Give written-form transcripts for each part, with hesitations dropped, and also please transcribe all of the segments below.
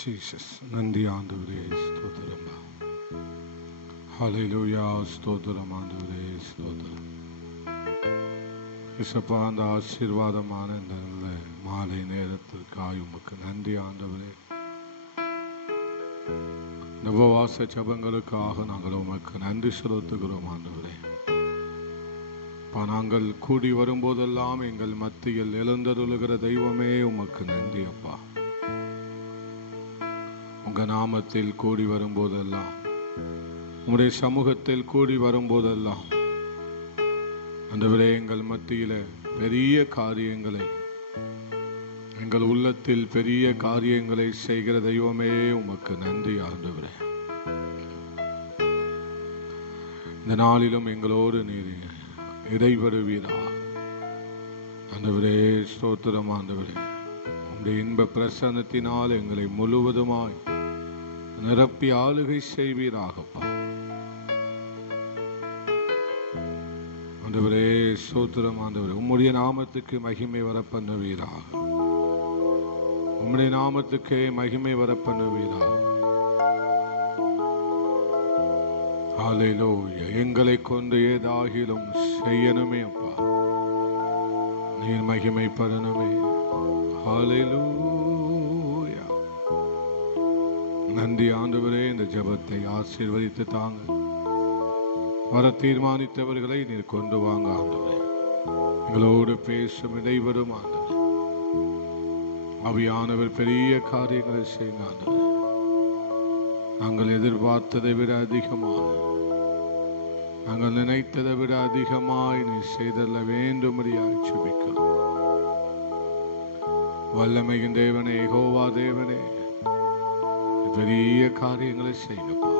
Jesus. நன்றி ஆண்டவரே, ஸ்தோத்திரம். ஹல்லேலூயா, ஸ்தோத்திரம் ஆண்டவரே, ஸ்தோத்திரம். இசப்பா, அந்த ஆசீர்வாதமான இந்த மாலை நேரத்திற்காக உமக்கு நன்றி ஆண்டவரே. உபவாச ஜெபங்களுக்காக நாங்கள் உமக்கு நன்றி செலுத்துகிறோம் ஆண்டவரே. நாங்கள் கூடி வரும்போதெல்லாம் எங்கள் மத்தியில் எழுந்தருளுகிற தெய்வமே உமக்கு நன்றி அப்பா. உங்க நாமத்தில் கூடி வரும்போதெல்லாம், உங்களுடைய சமூகத்தில் கூடி வரும்போதெல்லாம் ஆண்டவரே, எங்கள் மத்தியில பெரிய காரியங்களை, எங்கள் உள்ளத்தில் பெரிய காரியங்களை செய்கிற தெய்வமே உமக்கு நன்றி ஆண்டவரே. இந்த நாளிலும் எங்களோடு நீர் இடைவருவீரா ஆண்டவரே, ஸ்தோத்திரம் ஆண்டவரே. உங்களுடைய இன்ப பிரசன்னத்தினால் எங்களை முழுவதுமாய் நிரப்பி ஆளுகை செய்வீராகப்பா ஆண்டவரே, ஸ்தோத்திரம் ஆண்டவரே. உம்முடைய நாமத்துக்கு மகிமை வர பண்ணுவீராக, உம்முடைய நாமத்துக்கே மகிமை வர பண்ணுவீராக. ஹல்லேலூயா. எங்களை கொண்டு ஏதாகிலும் செய்யணுமே அப்பா, நீர் மகிமைப்படணுமே. ஹல்லேலூயா. நன்றி ஆண்டவரே. இந்த ஜெபத்தை ஆசீர்வதித்து தாங்க. வர தீர்மானித்தவர்களை நீர் கொண்டு வாங்க ஆண்டவரே. எங்களோடு பேசும் இடைவரும் ஆண்டவரே. ஆவியானவர் பெரிய காரியங்களை செய்யுங்க ஆண்டவரே. நாங்கள் எதிர்பார்த்ததை விட அதிகமாக, நாங்கள் நினைத்ததை விட அதிகமாய் நீ செய்தல்ல வேண்டும்படியாய் ஜெபிக்கிறோம். வல்லமையின் தேவனே, யெகோவா தேவனே, பெரிய காரியங்களை செய்யப்பா.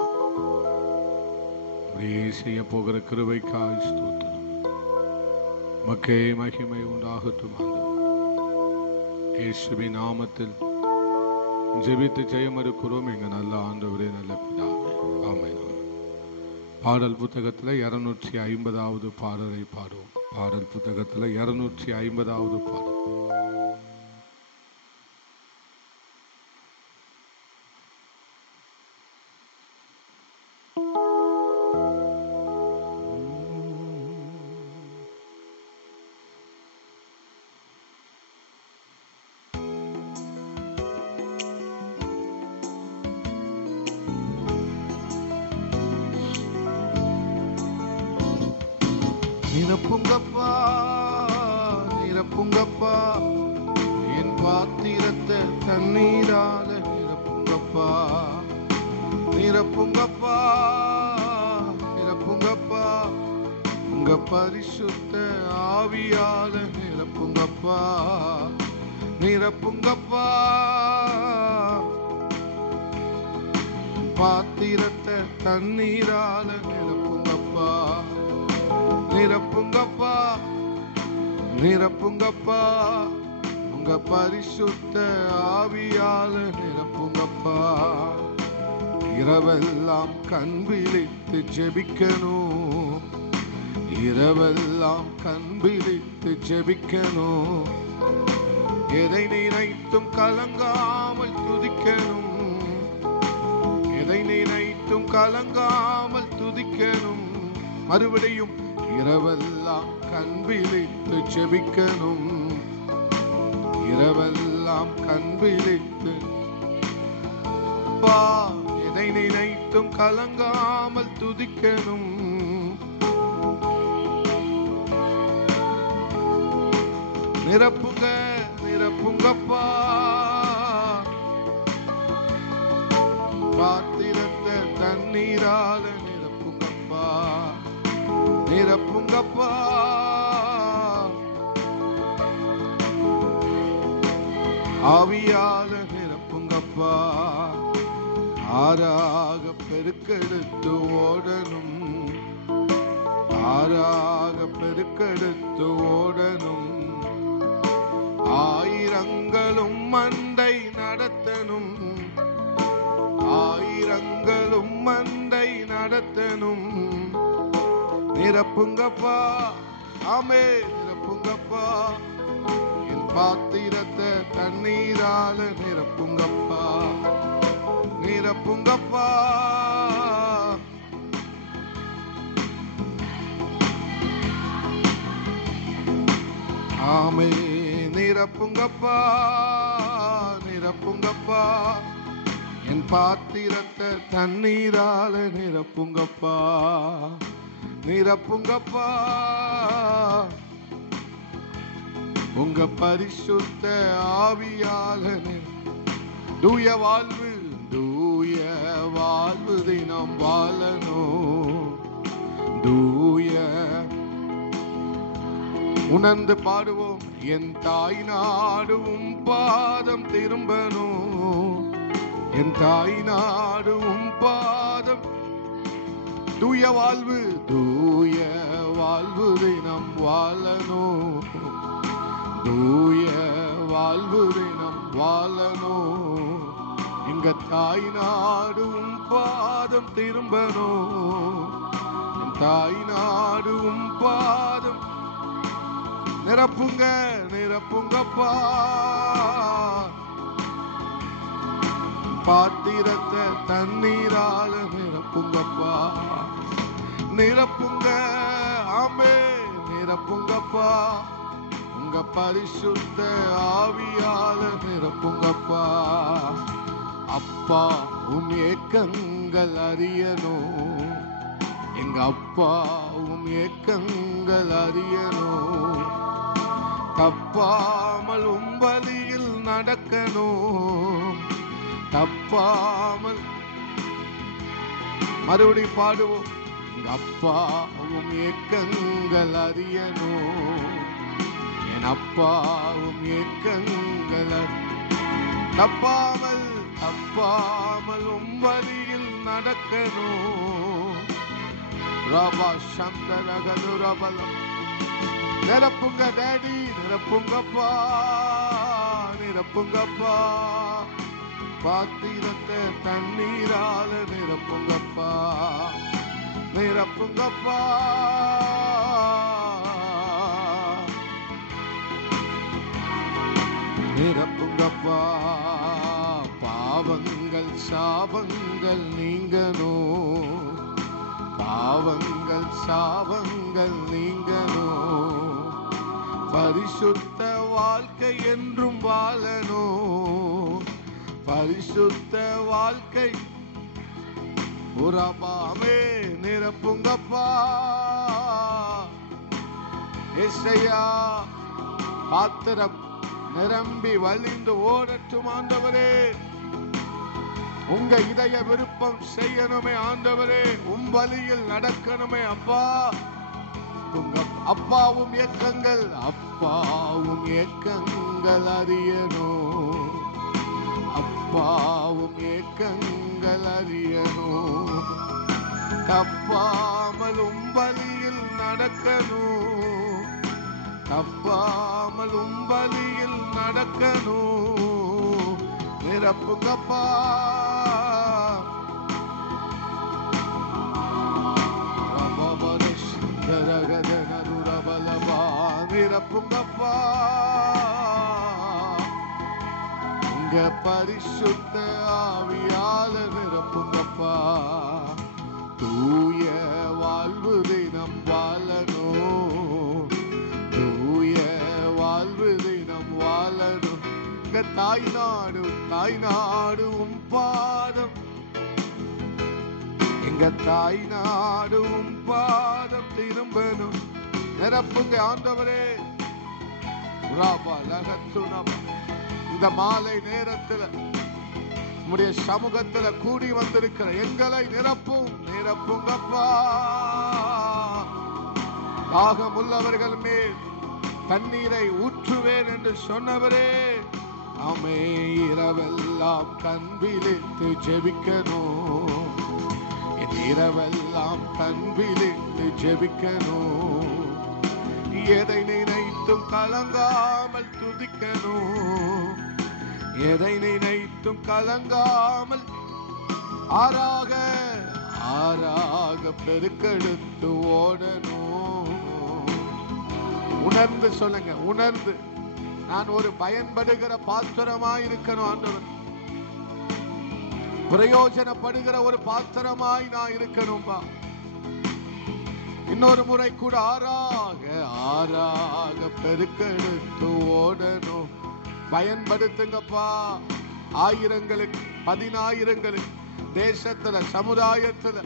அப்படியே செய்ய போகிற கிருபைக்காய் ஸ்தோத்திரம். மக்கே மகிமை உண்டாகட்டும் ஆண்டவரே. இயேசுவின் நாமத்தில் ஜெபித்து ஜெயம் இருக்கிறோம் எங்க நல்ல ஆண்டவரே, நல்ல பிதாவே. ஆமென். பாடல் புத்தகத்தில் 250வது பாடலை பாடுவோம். பாடல் புத்தகத்தில் 250வது பாடல். நிரப்புங்கப்பா, நிரப்புங்கப்பா, என் பாத்திரத்தை தண்ணீரால நிரப்புங்கப்பா. நிரப்புங்கப்பா, நிரப்புங்கப்பா, உங்க பரிசுத்த ஆவியால நிரப்புங்கப்பா. நிரப்புங்கப்பா, பாத்திரத்தை தண்ணீரால நிரப்புங்கப்பா. நிரப்புங்கப்பா, நிரப்புங்கப்பா, உங்க பரிசுத்த ஆவியால நிரப்புங்கப்பா. இரவெல்லாம் கண் விழித்து ஜெபிக்கணும், இரவெல்லாம் கண் விழித்து ஜெபிக்கணும். எதை நினைத்தும் கலங்காமல் துதிக்கணும், எதை நினைத்தும் கலங்காமல் துதிக்கணும். மறுபடியும் இரவெல்லாம் கண் விழித்து ஜெபிக்கணும், இரவெல்லாம் கண் விழித்து. எதை நினைத்தும் கலங்காமல் துதிக்கணும். நிரப்புங்க, நிரப்புங்கப்பா, பாத்திரத்தை தண்ணீரால நிரப்புங்கப்பா. நிரப்புங்கப்பா, ஆவியால நிரப்புங்கப்பா. ஆறாக பெருக்கெடுத்து ஓடணும், ஆறாக பெருக்கெடுத்து ஓடணும். ஆயிரங்களும் மந்தை நடத்தணும், ஆயிரங்களும் மந்தை நடத்தணும். நிரப்புங்கப்பா, ஆமே, நிரப்புங்கப்பா, என் பாத்திரத்தை தண்ணீரால நிரப்புங்கப்பா. நிரப்புங்கப்பா. ஆமே நிரப்புங்கப்பா, நிரப்புங்கப்பா. என் பாத்திரத்தை தண்ணீரால நிரப்புங்கப்பா, நிரப்புங்கப்பா. உங்க பரிசுத்த ஆவியால தூய வாழ்வு, தூய வாழ்வு தினம் வாழணும். தூய உணர்ந்து பாடுவோம். என் தாய் நாடும் பாதம் திரும்பணும். என் தாய் நாடும் பாதம். தூய வாழ்வு, தூய வாழ்வு தினம் வாழணும். தூய வாழ்வு தினம் வாழணும். எங்க தாய் நாடும் பாதம் திரும்பணும். என் தாய் நாடும் பாதம் நிரப்புங்க, நிரப்புங்கப்பா. பாத்திரத்தை தண்ணீரால நிரப்புங்கப்பா, நிரப்புங்க. ஆமே நிரப்புங்கப்பா. உங்க பரிசுத்த ஆவியால நிரப்புங்கப்பா. அப்பா உன் ஏக்கங்கள் அறியணும். எங்க அப்பா உன் ஏக்கங்கள் அறியணும். தப்பாமல் உம் வழியில் நடக்கணும். தப்பாமல் மறுபடியும் பாடுவோம். எங்க அப்பாவும் ஏக்கங்கள் அறியணும். என் அப்பாவும் ஏக்கங்கள் தப்பாமல் தப்பாமல் உம் வழியில் நடக்கணும். ரபா சந்தரகது ரபலம். நிரப்புங்க டேடி, நிரப்புங்கப்பா, நிரப்புங்கப்பா. பாத்திரத்தை தண்ணீரால நிரப்புங்கப்பா, நிரப்புங்கப்பா. நிரப்புங்கப்பா. பாவங்கள் சாபங்கள் நீங்கணும். பாவங்கள் சாபங்கள் நீங்கணும். பரிசுத்த வாழ்க்கை என்றும் வாழணும். பரிசுத்த வாழ்க்கை உறவாமே நிரப்புங்கப்பா. ஏசையா பாத்திரம் நிரம்பி வழிந்து ஓடட்டும் ஆண்டவரே. உங்க இதய விருப்பம் செய்யணுமே ஆண்டவரே. உம் வழியில் நடக்கணுமே அப்பா. உங்க அப்பாவும் ஏக்கங்கள், அப்பாவும் ஏக்கங்கள் அறியணும். அப்பாவும் ஏக்கங்கள் அறியணும். தப்பாமல் உம் வழியில் நடக்கணும். தப்பாமல் உம் வழியில் நடக்கணும். நிரப்புங்கப்பா. நிரப்புங்கப்பா. உங்க பரிசுத்த ஆவியால நிரப்புங்கப்பா. தூய வாழ்வு தினம் வாழணும். தூய வாழ்வு தினம் வாழணும். உங்க தாய் நாடு, தாய் நாடு உம் பாதம். எங்க தாய் நாடு உம் பாதம் திரும்பணும். நிரப்புங்க ஆண்டவரே. இந்த மாலை நேரத்தில் உம்முடைய சமூகத்தில் கூடி வந்திருக்கிற எங்களை நிரப்பும், நிரப்புங்கப்பா. தாகம் உள்ளவர்கள் மேல் தண்ணீரை ஊற்றுவேன் என்று சொன்னவரே. ஆமே இரவெல்லாம் கண் விழித்து ஜெபிக்கணும். இரவெல்லாம் கண் விழித்து ஜெபிக்கணும். எதை நினைத்தும் கலங்காமல் துதிக்கணும். எதை நினைத்தும் கலங்காமல் ஆறாக ஆறாக பெருக்கெடுத்து ஓடணும். உணர்ந்து சொல்லுங்க, உணர்ந்து நான் ஒரு பயன்படுகிற பாத்திரமாய் இருக்கணும் ஆண்டவர். பிரயோஜனப்படுகிற ஒரு பாத்திரமாய் நான் இருக்கணும்பா. இன்னொரு முறை கூட ஆறாக ஆறாக பெருக்கெடுத்து ஓடணும். பயன்படுத்துங்கப்பா. ஆயிரங்களுக்கு, 10,000ங்களுக்கு, தேசத்துல, சமுதாயத்துல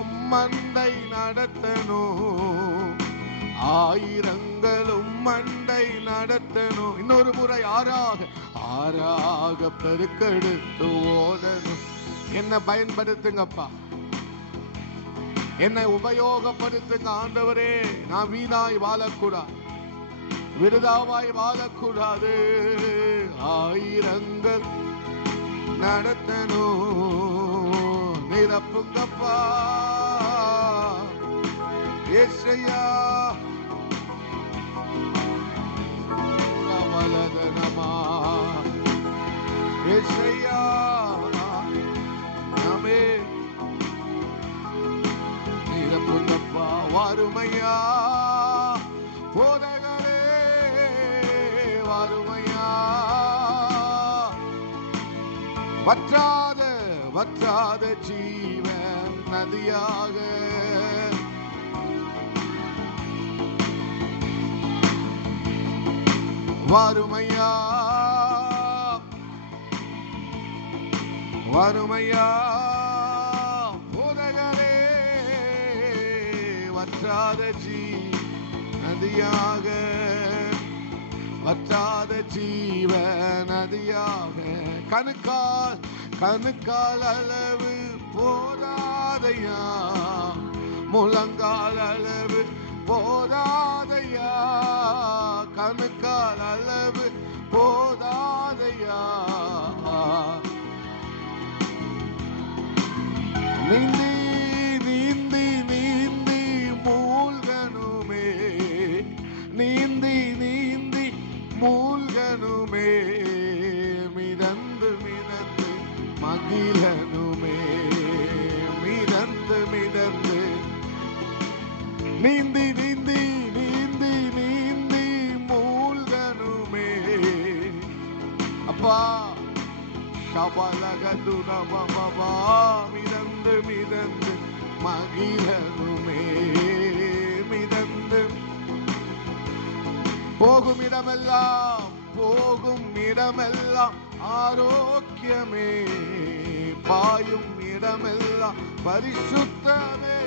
உம்மண்டை நடத்தணும். ஆயிரங்களும் மண்டை நடத்தணும். இன்னொரு முறை ஆறாக ஆறாக பெருக்கெடுத்து ஓடணும். என்ன பயன்படுத்துங்கப்பா, என்னை உபயோகப்படுத்துங்க ஆண்டவரே. நான் வீணாய் வாழக்கூடாது, விருதாவாய் வாழக்கூடாது. ஆயிரங்கள் நடத்தணும். நிரப்புங்கப்பா ஏசையா. வலதனமா ஏசையா நாமே நிரப்புங்கப்பா. வாருமையா போதகரே, வாருமையா. வற்றாத வற்றாத ஜீவ நதியாக வாருமையா, வாருமையா போதகரே. வற்றாத நதியாக, வற்றாத ஜீவ நதியாக. கணுக்கால் கணுக்கால் அளவு போதாதையா, முழங்கால் அளவு போதாதையா, கணுக்கால் அளவு போதாதையா. நீந்தி நீந்தி நீந்தி மூழ்கனுமே, நீந்தி நீந்தி மூழ்கனுமே, மிதந்து மிதந்து மகிழனுமே, மிதந்து மிதந்து நீந்தி நீந்தி நீந்தி நீந்தி மூழ்கனுமே. அப்பா சபலகதுனமபா, மிதந்து மிதந்து மகிழனுமே, மிதந்து போகும் இடமெல்லாம், போகும் இடமெல்லாம் ஆரோக்கியமே, பாயும் இடமெல்லாம் பரிசுத்தமே,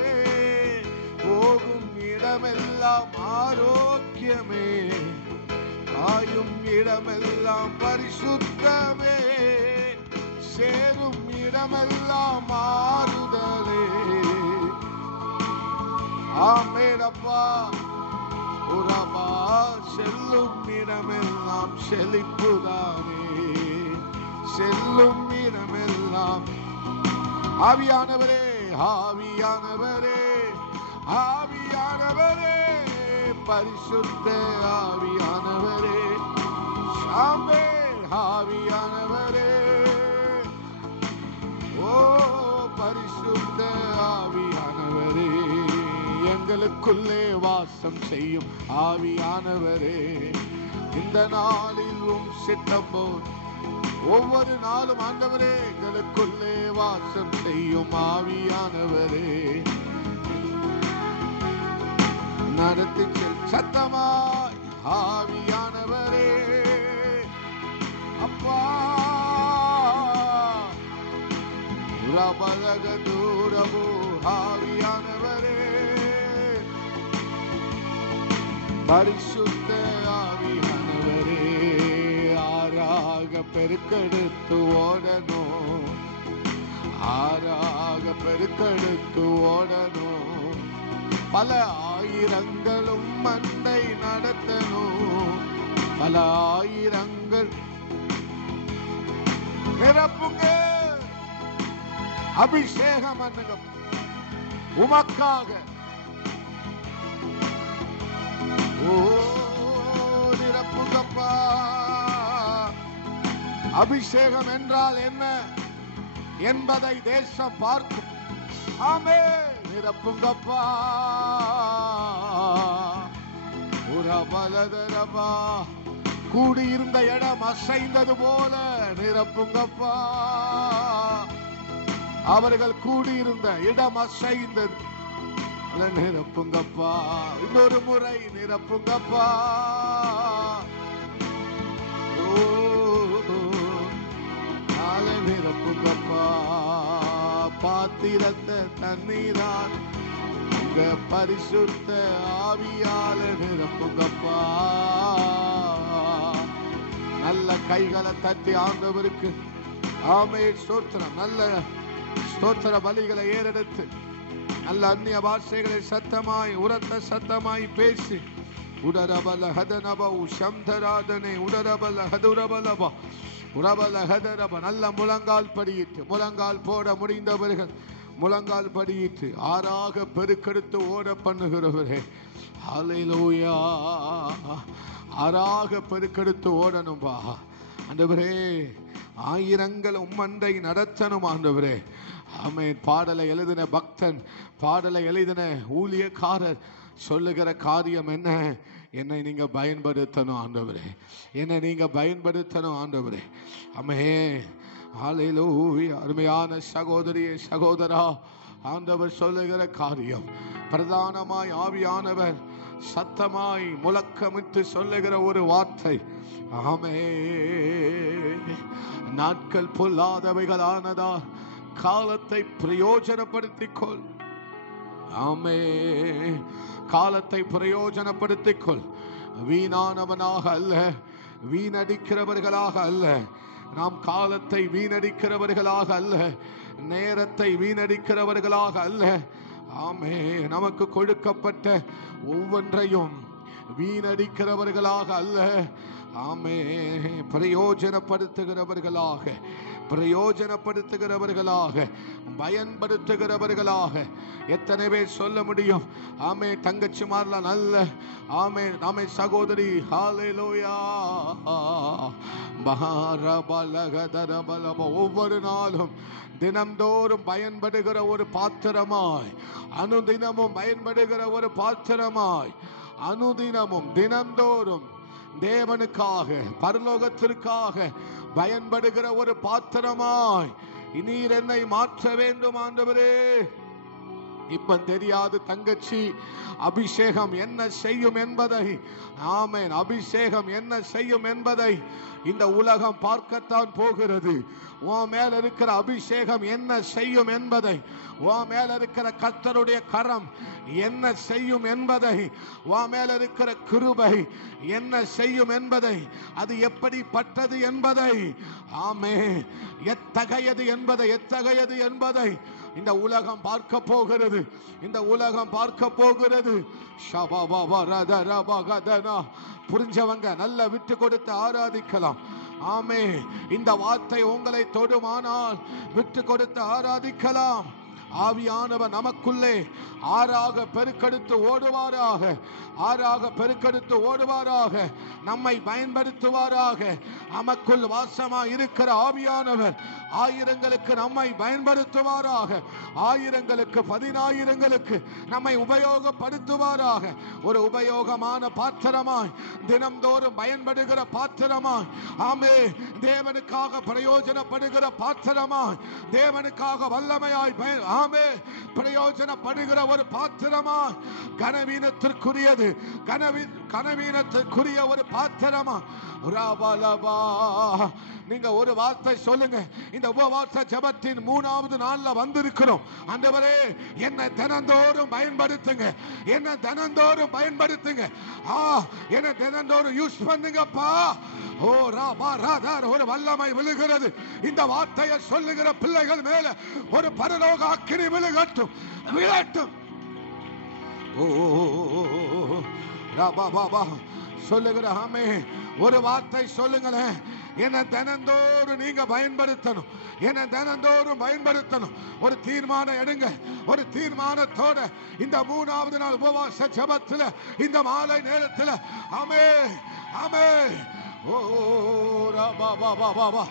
போகும் இடமெல்லாம் ஆரோக்கியமே, பாயும் இடமெல்லாம் பரிசுத்தமே, சேரும் இடமெல்லாம் மாறுதலே. ஆமேனப்பா. உரமா செல்லும் இடமெல்லாம் செழிப்புதானே, செல்லும் இடமெல்லாம். ஆவியானவரே, ஆவியானவரே, ஆவியானவரே, பரிசுத்த ஆவியானவரே, சாமே ஆவியானவரே, ஓ பரிசுத்த ஆவியானவரே, எங்களுக்குள்ளே வாசம் செய்யும் ஆவியானவரே, இந்த நாளிலும் சித்தம் போல் ஒவ்வொரு நாளும் ஆண்டவரே எங்களுக்குள்ளே வாசம் செய்யும் ஆவியானவரே, நடத்தி செல் சத்தமாய் ஆவியானவரே. அப்பா உரபலக தூரமோ ஆவியானவரே, பரிசுத்த ஆவியானவரே, ஆறாக பெருக்கெடுத்து ஓடணும், ஆறாக பெருக்கெடுத்து ஓடணும், பல ஆயிரங்களும் மண்டை நடத்தணும், பல ஆயிரங்கள் நிரப்புங்க, அபிஷேகம் பண்ணுங்க உமக்காக. ஓ நிரப்புங்கப்பா. அபிஷேகம் என்றால் என்ன என்பதை தேசம் பார்க்கும். ஆமே, நிரப்புங்கப்பா. உரபலதரபா, கூடியிருந்த இடம் அசைந்தது போல நிரப்புங்கப்பா. அவர்கள் கூடியிருந்த இடம் அசைந்தது. நிரப்புங்கப்பா, இன்னொரு முறை நிரப்புங்கப்பா. நிரப்புங்கப்பா, பாத்திரத்த தண்ணீரால் உங்க பரிசுத்த ஆவியால நிரப்புங்கப்பா. நல்ல கைகளை தட்டி ஆண்டவருக்கு ஆமென் ஸ்தோத்திரம். நல்ல ஸ்தோத்திர பலிகளை ஏறெடுத்து நல்ல அந்நிய பாஷைகளை சத்தமாய் உரத்த சத்தமாய் பேசி உடரபல ஹதனப உஷம்தராதனே உடரபல ஹதுரபலபா உரபல ஹதரப நல்ல முழங்கால் படியிட்டு, முழங்கால் போட முடிந்தவர்கள் முழங்கால் படியிட்டு ஆறாக பெருக்கெடுத்து ஓட பண்ணுகிறவரே, ஹல்லேலூயா. ஆறாக பெருக்கெடுத்து ஓடணும்பா ஆண்டவரே. ஆயிரங்கள் உம்மண்டை நடத்தணும் ஆண்டவரே. ஆமென். பாடலை எழுதின பக்தன், பாடலை எழுதின ஊழியக்காரர் சொல்லுகிற காரியம் என்ன? என்னை நீங்க பயன்படுத்தணும் ஆண்டவரே, என்னை நீங்க பயன்படுத்தணும் ஆண்டவரே. ஆமென். ஹல்லேலூயா. அருமையான சகோதரியே சகோதரா, ஆண்டவர் சொல்லுகிற காரியம் பிரதானமாய் ஆவியானவர் சத்தமாய் முழக்கமிட்டு சொல்லுகிற ஒரு வார்த்தை. ஆமென். நாட்கள் பொல்லாதவைகளானதா காலத்தை பிரயோஜனப்படுத்திக் கொள். ஆமென். காலத்தை பிரயோஜனப்படுத்திக் கொள். வீணானவனாக அல்ல, வீணடிக்கிறவர்களாக அல்ல. நாம் காலத்தை வீணடிக்கிறவர்களாக அல்ல, நேரத்தை வீணடிக்கிறவர்களாக அல்ல. ஆமென். நமக்கு கொடுக்கப்பட்ட ஒவ்வொன்றையும் வீணடிக்கிறவர்களாக அல்ல. ஆமென். பிரயோஜனப்படுத்துகிறவர்களாக, பிரயோஜனப்படுத்துகிறவர்களாக, பயன்படுத்துகிறவர்களாக. எத்தனை பேர் சொல்ல முடியும்? ஆமே தங்கச்சிமார்ல நல்ல ஆமே ஆமே சகோதரி ஹல்லேலூயா. ஒவ்வொரு நாளும் தினம்தோறும் பயன்படுகிற ஒரு பாத்திரமாய், அனுதினமும் பயன்படுகிற ஒரு பாத்திரமாய், அனுதினமும் தினம்தோறும் தேவனுக்காக பரலோகத்திற்காக பயன்படுகிற ஒரு பாத்திரமாய் நீர் என்னை மாற்ற வேண்டும் ஆண்டவரே. இப்ப தெரியாது தங்கச்சி அபிஷேகம் என்ன செய்யும் என்பதை. ஆமென். அபிஷேகம் என்ன செய்யும் என்பதை இந்த உலகம் பார்க்கத்தான் போகிறது. உன் மேல இருக்கிற அபிஷேகம் என்ன செய்யும் என்பதை, உன் மேல இருக்கிற கர்த்தருடைய கரம் என்ன செய்யும் என்பதை, உன் மேல இருக்கிற கிருபை என்ன செய்யும் என்பதை, அது எப்படிப்பட்டது என்பதை, ஆமென், எத்தகையது என்பதை, எத்தகையது என்பதை இந்த உலகம் பார்க்க போகிறது. இந்த உலகம் பார்க்க போகிறது. புரிஞ்சவங்க நல்ல விட்டு கொடுத்து ஆராதிக்கலாம். ஆமே. இந்த வார்த்தை உங்களை தொடுமானால் விட்டு கொடுத்து ஆராதிக்கலாம். ஆவியானவர் நமக்குள்ளே ஆறாக பெருக்கெடுத்து ஓடுவாராக, ஆறாக பெருக்கெடுத்து ஓடுவாராக, நம்மை பயன்படுத்துவாராக. நமக்குள் வாசமாய் இருக்கிற ஆவியானவர் ஆயிரங்களுக்கு நம்மை பயன்படுத்துவாராக, ஆயிரங்களுக்கு பதினாயிரங்களுக்கு நம்மை உபயோகப்படுத்துவாராக. ஒரு உபயோகமான பாத்திரமாய், தினம்தோறும் பயன்படுகிற பாத்திரமாய், ஆமே, தேவனுக்காக பிரயோஜனப்படுகிற பாத்திரமாய், தேவனுக்காக வல்லமையாய் ஆமே பிரயோஜனப்படுகிற ஒரு பாத்திரமாய், கனவீனத்திற்குரியது கனவீனத்திற்குரிய ஒரு பாத்திரமா. நீங்க ஒரு வார்த்தை சொல்லுங்க. இந்த உபவாச ஜெபத்தின் 3வது நாள்ல வந்திருக்கிறோம். ஆண்டவரே என்னை தினந்தோறும் பயன்படுத்துங்க, என்னை தினந்தோறும் பயன்படுத்துங்க, என்னை தினந்தோறும் யூஸ் பண்ணுங்கப்பா. ஓ ராபா ராதார் ஒரு வல்லமை விழுகிறது. இந்த வார்த்தையை சொல்லுகிற பிள்ளைகள் மேல ஒரு பரலோக அக்கினி விழுகட்டும், விழட்டும். ஓ ராபா பாபா சொல்லுகிற ஆமே ஒரு வார்த்தை சொல்லுங்களேன். என்னை தினந்தோறும் நீங்க பயன்படுத்தணும், என்னை தினந்தோறும் பயன்படுத்தணும். ஒரு தீர்மானம் எடுங்க. ஒரு தீர்மானத்தோட இந்த 3வது நாள் உபவாச ஜெபத்துல, இந்த மாலை நேரத்துல, ஆமே ஆமே. ஓ ராபா பாபா பாபா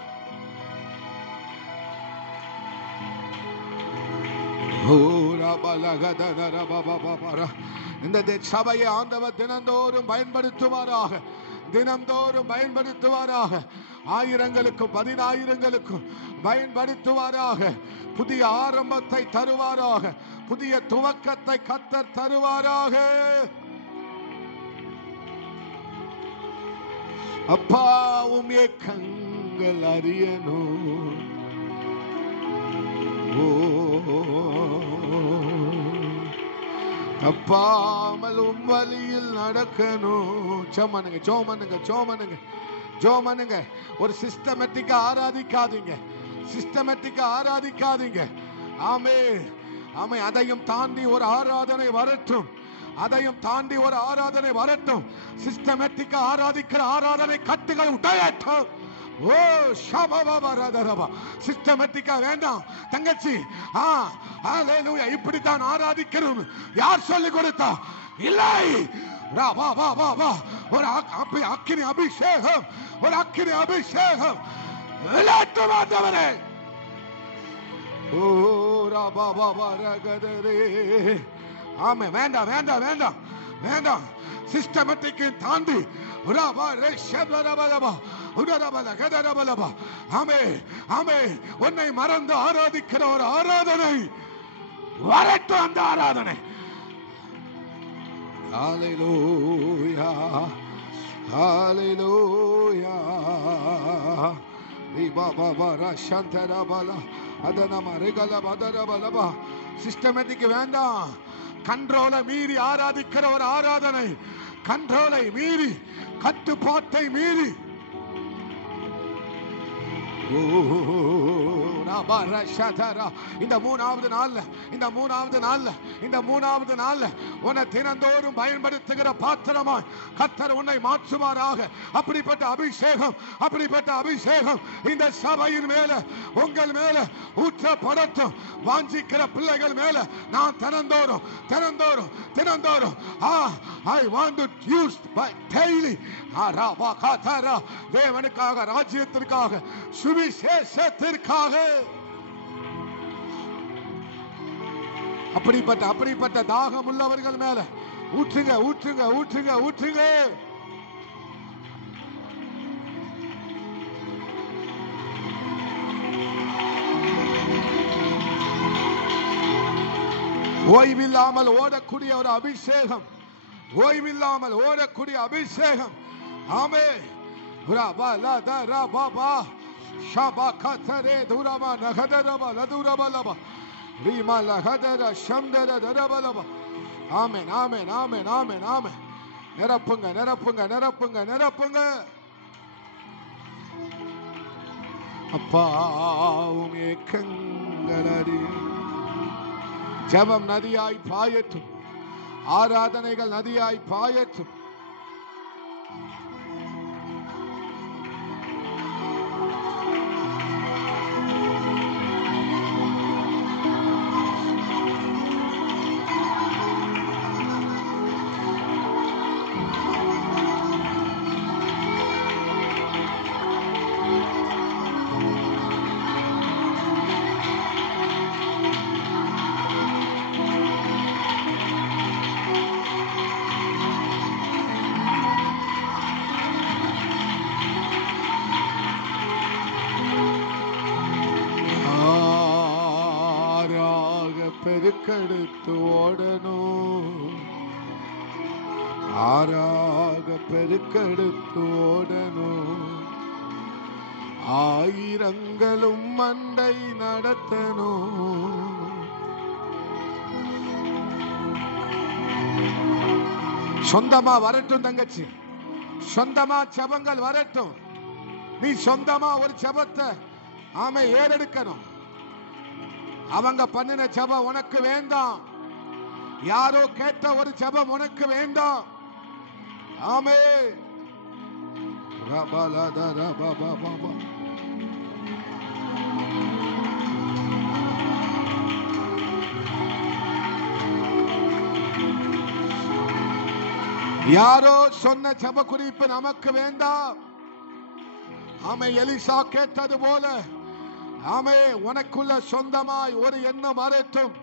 ஓ ராபா லகதன ராபா பாபா பாரா. இந்த சபையை ஆண்டவர் தினந்தோறும் பயன்படுத்துவாராக, தினந்தோறும் பயன்படுத்துவாராக. ஆயிரங்களுக்கும் 10,000ங்களுக்கும் பயன்படுத்துவாராக. புதிய ஆரம்பத்தை தருவாராக. புதிய துவக்கத்தை கர்த்தர் தருவாராக. அப்பாவும் ஏக்கங்கள் அறியணும். தப்பாமலும் வழியில் நடக்கணும். சோமனுங்க சோமனுங்க சோமனுங்க ஜோமனுங்க. ஒரு சிஸ்டமேட்டிக்கா ஆராதிக்காதீங்க. சிஸ்டமேட்டிக்கா ஆராதிக்காதீங்க. ஆமே ஆமே. அதையும் தாண்டி ஒரு ஆராதனை வரட்டும். அதையும் தாண்டி ஒரு ஆராதனை வரட்டும். சிஸ்டமேட்டிக்கா ஆராதிக்கிற ஆராதனை கட்டுகள் உடையட்டும். ஓ ஷபபபரதரபா. சிஸ்டமேட்டிக்கா வேண்டாம் தங்கச்சி. ஹalleluya. இப்படித்தான் ஆராதிக்கணும். யார் சொல்லி கொடுத்தா? இல்லை. வா வா வா வா வா. ஒரு அக்கினி அபிஷேகம், ஒரு அக்கினி அபிஷேகம் விளையாட்டு ஆண்டவரே. ஓ ரபா பாபா ரகதரே. ஆமே. வேண்டாம் வேண்டாம் வேண்டாம் வேண்டாம். சிஸ்டமேட்டிக்கை தாண்டி உன்னை மறந்து ஆராதிக்கிற ஒரு ஆராதனை வரட்டும். அந்த ஆராதனை ஹalleluya ஹalleluya. சிஸ்டமேட்டிக் வேண்டாம். கண்ட்ரோலை மீறி ஆராதிக்கிற ஒரு ஆராதனை, கண்ட்ரோலை மீறி, கட்டுப்பாட்டை மீறி. இந்த மூணாவது நாள்ல உன்னை தினந்தோறும் பயன்படுத்துகிற பாத்திரமாய் கர்த்தர் உன்னை மாற்றுவாராக. அப்படிப்பட்ட அபிஷேகம் இந்த சபையின் மேல, உங்கள் மேல ஊற்றப்படட்டும். வாஞ்சிக்கிற பிள்ளைகள் மேல நான் தினந்தோறும் I want to use by daily தேவனுக்காக, ராஜ்யத்திற்காக, சுவிசேஷத்திற்காக. அப்படிப்பட்ட தாகம் உள்ளவர்கள் மேல ஊற்றுங்க ஊற்றுங்க ஊற்றுங்க ஊற்றுங்க. ஓய்வில்லாமல் ஓடக்கூடிய ஒரு அபிஷேகம், ஓய்வில்லாமல் ஓடக்கூடிய அபிஷேகம். ஆமே. ஆமென் ஆமென் ஆமென் ஆமென் ஆமென். நிரப்புங்க நிரப்புங்க நிரப்புங்க நிரப்புங்க. அப்பாவும் ஏக்கங்களறி. ஜெபம் நதியாய் பாயட்டும். ஆராதனைகள் நதியாய் பாயட்டும். பெருக்கெடுத்து ஓடணும். ஆறாக பெருக்கெடுத்து ஓடணும். ஆயிரங்களும் மண்டை நடத்தணும். சொந்தமா வரட்டும் தங்கச்சி. சொந்தமா ஜெபங்கள் வரட்டும். நீ சொந்தமா ஒரு ஜெபத்தை ஏறெடுக்கணும். அவங்க பண்ணின ஜெபம் உனக்கு வேண்டாம். யாரோ கேட்ட ஒரு ஜெபம் உனக்கு வேண்டாம். ஆமே. யாரோ சொன்ன ஜெப குறிப்பு நமக்கு வேண்டாம். ஆமே. எலிசா கேட்டது போல ஆமே உனக்குள்ள சொந்தமாய் ஒரு எண்ணம் வரட்டும்.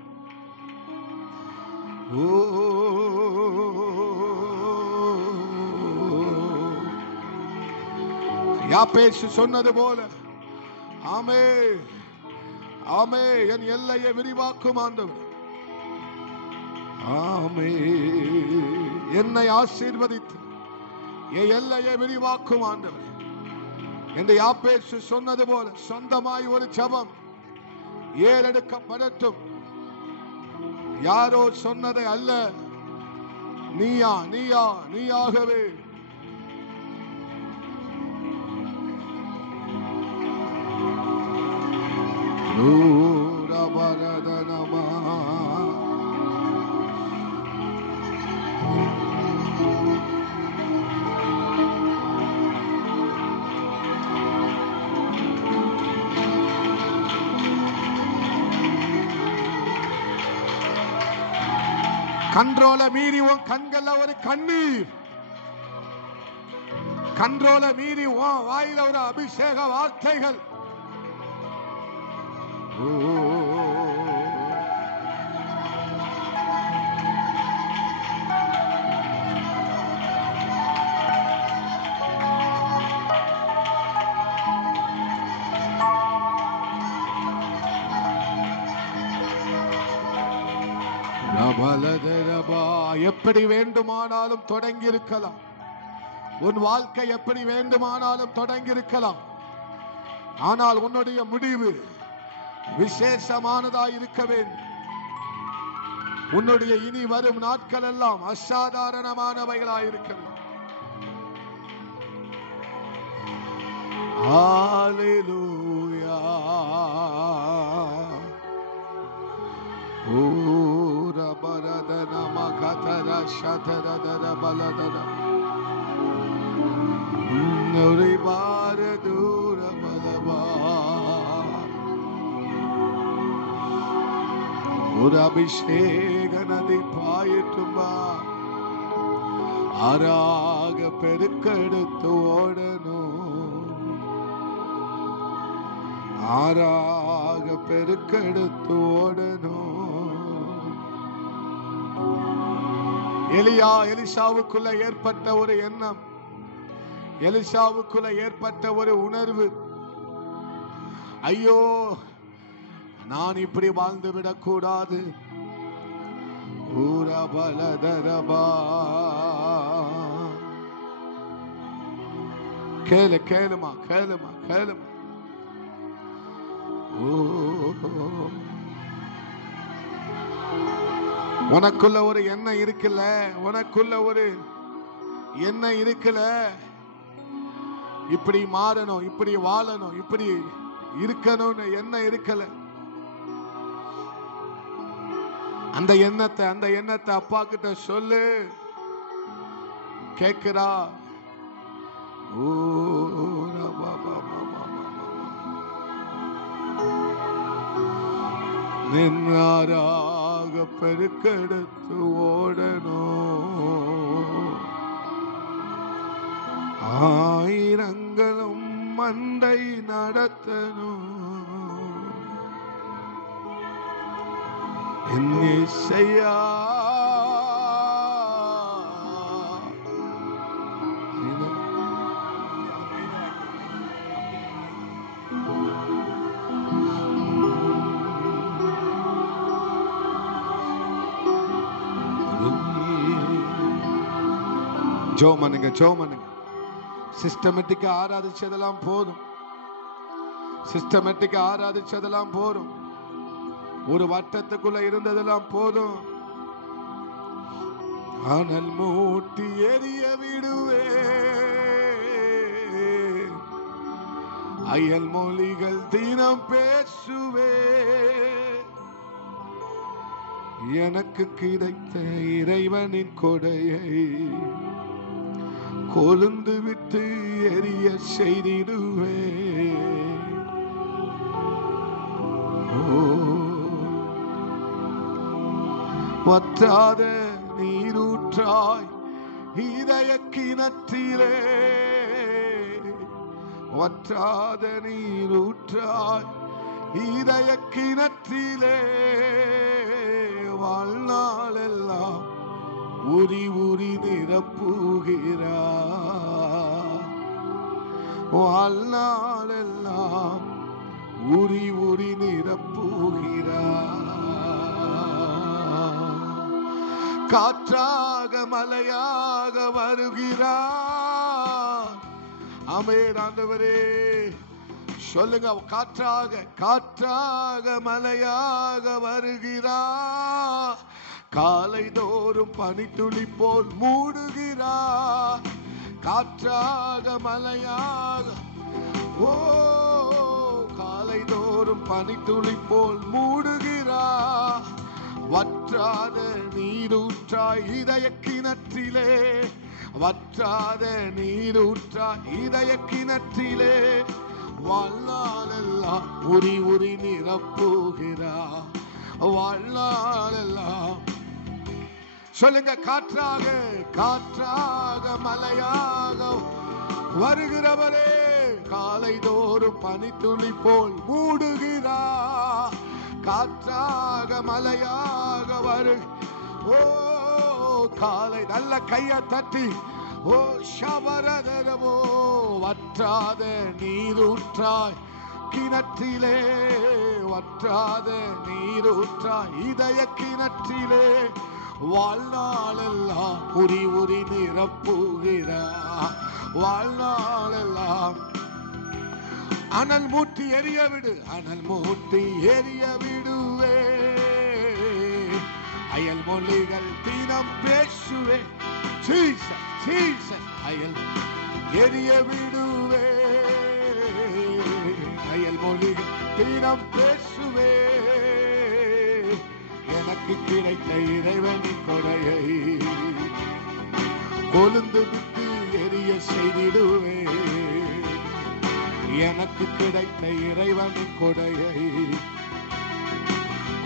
யாபேசு சொன்னது போல ஆமே ஆமே என் எல்லையை விரிவாக்கும் ஆண்டவர். ஆமே என்னை ஆசீர்வதித்து என் எல்லையை விரிவாக்கும் ஆண்டவர் என்று யாபேசு சொன்னது போல சொந்தமாய் ஒரு ஜெபம் ஏறெடுக்கப்படட்டும். யாரோ சொன்னதை அல்ல, நீயா நீயா நீயாகவே. கண்ட்ரோல மீறி உன் கண்கள்ல ஒரு கண்ணீர், கண்ட்ரோல மீறி உன் வாயில ஒரு அபிஷேக வார்த்தைகள். எப்படி வேண்டுமானாலும் தொடங்கி இருக்கலாம், உன் வாழ்க்கை எப்படி வேண்டுமானாலும் தொடங்கி இருக்கலாம். ஆனால் உன்னுடைய முடிவு விசேஷமானதாய் இருக்க வேண்டும். உன்னுடைய இனி வரும் நாட்கள் எல்லாம் அசாதாரணமானவைகளாய் இருக்கலாம். ஹல்லேலூயா. ஒரு அபிஷேக நதி பாயட்டும்பா, ஆறாக பெருக்கெடுத்து ஓடணும், ஆறாக பெருக்கெடுத்து ஓடணும். எலிசாவுக்குள்ள ஏற்பட்ட ஒரு எண்ணம், எலிசாவுக்குள்ள ஏற்பட்ட ஒரு உணர்வு, ஐயோ நான் இப்படி வாழ்ந்து விடக் கூடாது. கேளு கேளுமா கேளுமா கேளுமா. உனக்குள்ள ஒரு எண்ணம் இருக்குல்ல, உனக்குள்ள ஒரு எண்ணம் இருக்குல்ல, இப்படி மாறணும், இப்படி வாழணும், இப்படி இருக்கணும்னு எண்ணம் இருக்கல. அந்த எண்ணத்தை அப்பா கிட்ட சொல்லு. கேக்குறா? நின்னாராக பெருக்கெடுத்து ஓடணும், ஆயிரங்களும் மந்தை நடத்தணும். என்னையா ஜோமனுங்க ஜோமனுங்க. சிஸ்டமேட்டிக்கா ஆராதிச்சதெல்லாம் போதும், சிஸ்டமேட்டிக்கா ஆராதிச்சதெல்லாம் போதும், ஒரு வட்டத்துக்குள்ள இருந்ததெல்லாம் போதும். அனல் மூட்டி எரிய விடுவே, அயல் மொழிகள் தினம் பேசுவே, எனக்கு கிடைத்த இறைவனின் கொடையை கொழுந்து விட்டு எரிய செய்திடுவே. வற்றாத நீரூற்றாய் இதய கிணற்றிலே, வற்றாத நீரூற்றாய் இதய கிணற்றிலே, வாழ்நாள் எல்லாம் உரி உரி நிரப்புகிறார். வாழ்நாளெல்லாம் உரி உரி நிரப்புகிறார். காற்றாக மலையாக வருகிறார். ஆமென். ஆண்டவரே சொல்லுங்க, காற்றாக காற்றாக மலையாக வருகிறார். காலை தோறும் பனித்துளி போல் மூடுகிறார். காற்றாக மலையாக, ஓ காலை தோறும் பனித்துளி போல் மூடுகிறார். வற்றாத நீரூற்றாய் இதய கிணற்றிலே, வற்றாத நீரூற்றாய் இதய கிணற்றிலே வாழ்நாளெல்லாம் உரி உரி நிரப்புகிறார். வாழ்நாளெல்லாம் சொல்லுங்க, காற்றாக காற்றாக மலையாக வருகிறவரே, காலை தோறும் பனித்துளி போல் மூடுகிறார். காற்றாக மலையாக வரு, ஓ காலை நல்ல கையை தட்டி, ஓ ஷபரதரவோ வற்றாத நீரூற்றாய் கிணற்றிலே, வற்றாத நீரூற்றாய் இதய கிணற்றிலே வாழ்நாளெல்லாம் உரி உரி நிரப்புகிறார். வாழ்நாளெல்லாம் அனல் மூட்டி எரிய விடு, அனல் மூட்டி எரிய விடுவே, அயல் மொழிகள் தினம் பேசுவே, ஜீசஸ் ஜீசஸ் அயல் எரிய விடுவே, அயல் மொழிகள் தினம் பேசுவே, எனக்கு கிடைத்த இறைவனின் கொடையை கொழுந்து விட்டு எரிய செய்திடுவே, எனக்கு கிடைத்த இறைவனின் கொடையை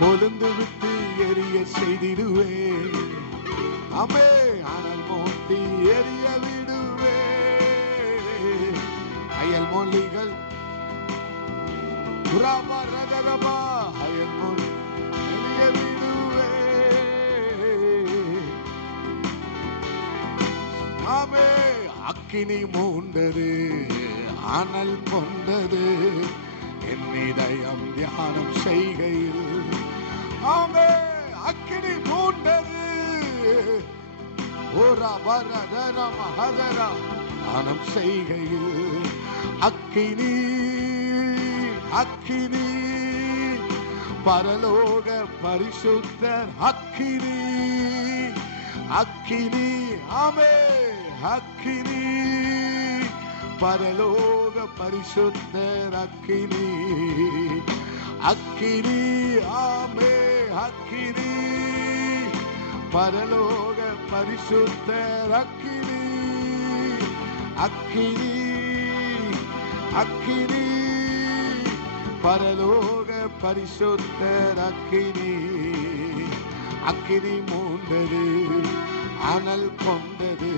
கொழுந்து விட்டு எரிய செய்திடுவே. அமே அனல் மூட்டி எரிய விடுவே, அயல் மொழிகள் அயல் மொழி எரிய விடுவே. ஆமே அக்கினி மூண்டது, அனல் கொண்டது என் இதயம் தியானம் செய்கையில். ஆமே அக்கினி மூண்டது, ஓரா வரதர மகதரா தியானம் செய்கையில். அக்கினி அக்கினி பரலோக பரிசுத்தர் அக்கினி அக்கினி. ஆமே அக்கினி பரலோக பரிசுத்தர் அக்கினி அக்கினி. ஆமே அக்கினி பரலோக பரிசுத்தர் அக்கினி அக்கினி அக்கினி பரலோக பரிசுத்தர் அக்கினி. அக்கினி மூண்டது, அனல் கொண்டது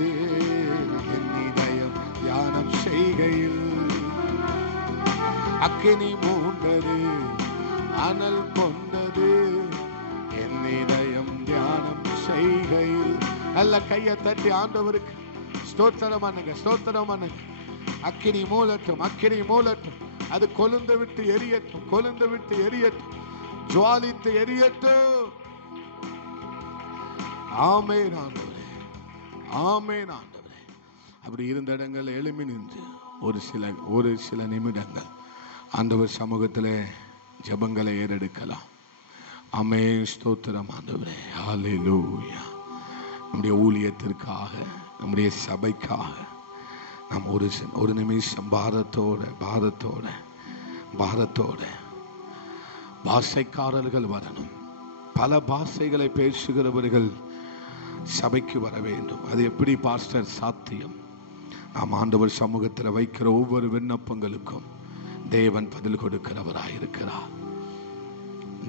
என் இதயம் தியானம் செய்கையில். அக்கினி மூண்டது, அனல் கொண்டது என் இதயம் தியானம் செய்கையில். நல்ல கையை தட்டி ஆண்டவருக்கு ஸ்தோத்திரம் பண்ணுங்க, ஸ்தோத்திரம் பண்ணுங்க. அக்கினி மூலட்டும், அக்கினி மூலட்டும். அது கொழுந்து விட்டு எரியட்டும், கொழுந்து விட்டு எரியட்டும், ஜுவாலித்து எரியட்டும். ஆமென் ஆண்டவரே, ஆமென் ஆண்டவரே. அப்படி இருந்த இடங்கள் எழுமி நின்று ஒரு சில நிமிடங்கள் ஆண்டவர் சமூகத்திலே ஜெபங்களை ஏறெடுக்கலாம். ஆமென், ஸ்தோத்திரம் ஆண்டவரே, ஹல்லேலூயா. நம்முடைய ஊழியத்திற்காக, நம்முடைய சபைக்காக நாம் ஒரு நிமிஷம் பாரத்தோட பாஷைக்காரர்கள் வரணும். பல பாஷைகளை பேசுகிறவர்கள் சபைக்கு வர வேண்டும். அது எப்படி பாஸ்டர் சாத்தியம்? நாம் ஆண்டவர் சமூகத்தில் வைக்கிற ஒவ்வொரு விண்ணப்பங்களுக்கும் தேவன் பதில் கொடுக்கிறவராயிருக்கிறார்.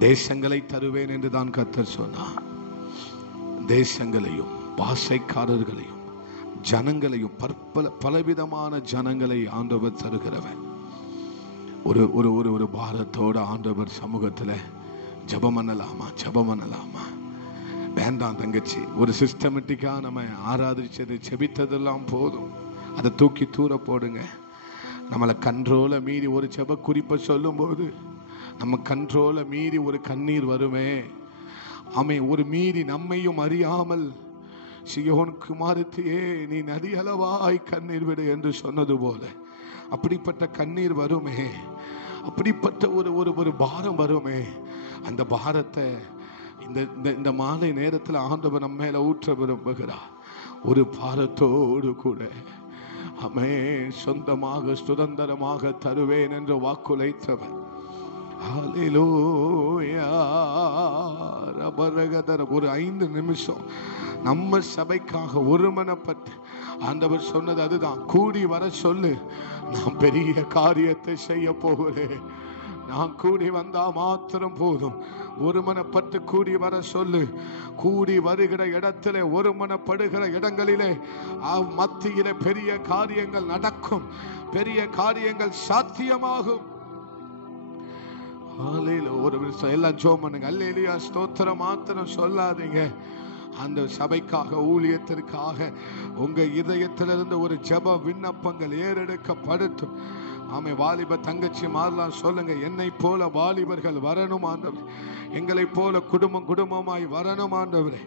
தேசங்களை தருவேன் என்று தான் கர்த்தர் சொன்னார். தேசங்களையும் பாஷைக்காரர்களையும் ஜனங்களையும் பலவிதமான ஜனங்களை ஆண்டவர் தருகிறவர். ஒரு ஒரு ஒரு ஒரு பாரத்தோட ஆண்டவர் சமூகத்தில் ஜெபம் பண்ணலாமா? வேண்டாம் தங்கச்சி, ஒரு சிஸ்டமேட்டிக்காக நம்ம ஆராதிச்சது செபித்ததெல்லாம் போதும். அதை தூக்கி தூர போடுங்க. நம்மளை கண்ட்ரோலை மீறி ஒரு ஜெப குறிப்பை சொல்லும்போது நம்ம கண்ட்ரோலை மீறி ஒரு கண்ணீர் வருமே. ஒரு மீறி நம்மையும் அறியாமல் சியோன் குமாரத்தியே நீ நதியளவாய் கண்ணீர் விடு என்று சொன்னது போல அப்படிப்பட்ட கண்ணீர் வருமே. அப்படிப்பட்ட ஒரு ஒரு ஒரு பாரம் வருமே. அந்த பாரத்தை இந்த மாலை நேரத்தில் ஆண்டவர் நம்ம மேல ஊற்ற விரும்புகிறார். ஒரு பாரத்தோடு கூட சொந்தமாக சுதந்திரமாக தருவேன் என்று வாக்குரைத்தவர். ஒரு 5 நிமிஷம் நம்ம சபைக்காக ஒருமனப்பட்டு ஆண்டவர் சொன்னது அதுதான். கூடி வர சொல்லு, நான் பெரிய காரியத்தை செய்ய போகிறேன். நான் கூடி வந்தா மாத்திரம் போதும். ஒருமனப்பட்டு கூடி வர சொல்லு. கூடி வருகிற இடத்திலே, ஒருமனப்படுகிற இடங்களிலே மத்தியிலே பெரிய காரியங்கள் நடக்கும், பெரிய காரியங்கள் சாத்தியமாகும். ஒரு விஷயம் எல்லாம் ஜெபம் பண்ணுங்க. அல்லேலூயா ஸ்தோத்திரம் மாத்திரம் சொல்லாதீங்க. அந்த சபைக்காக ஊழியத்திற்காக உங்க இதயத்திலிருந்து ஒரு ஜெப விண்ணப்பங்கள் ஏறெடுக்கப்படுத்தும். வாலிப தங்கச்சி மாறலாம் சொல்லுங்க, என்னை போல வாலிபர்கள் வரணும் ஆண்டவரே, எங்களை போல குடும்பம் குடும்பமாய் வரணும் ஆண்டவரே.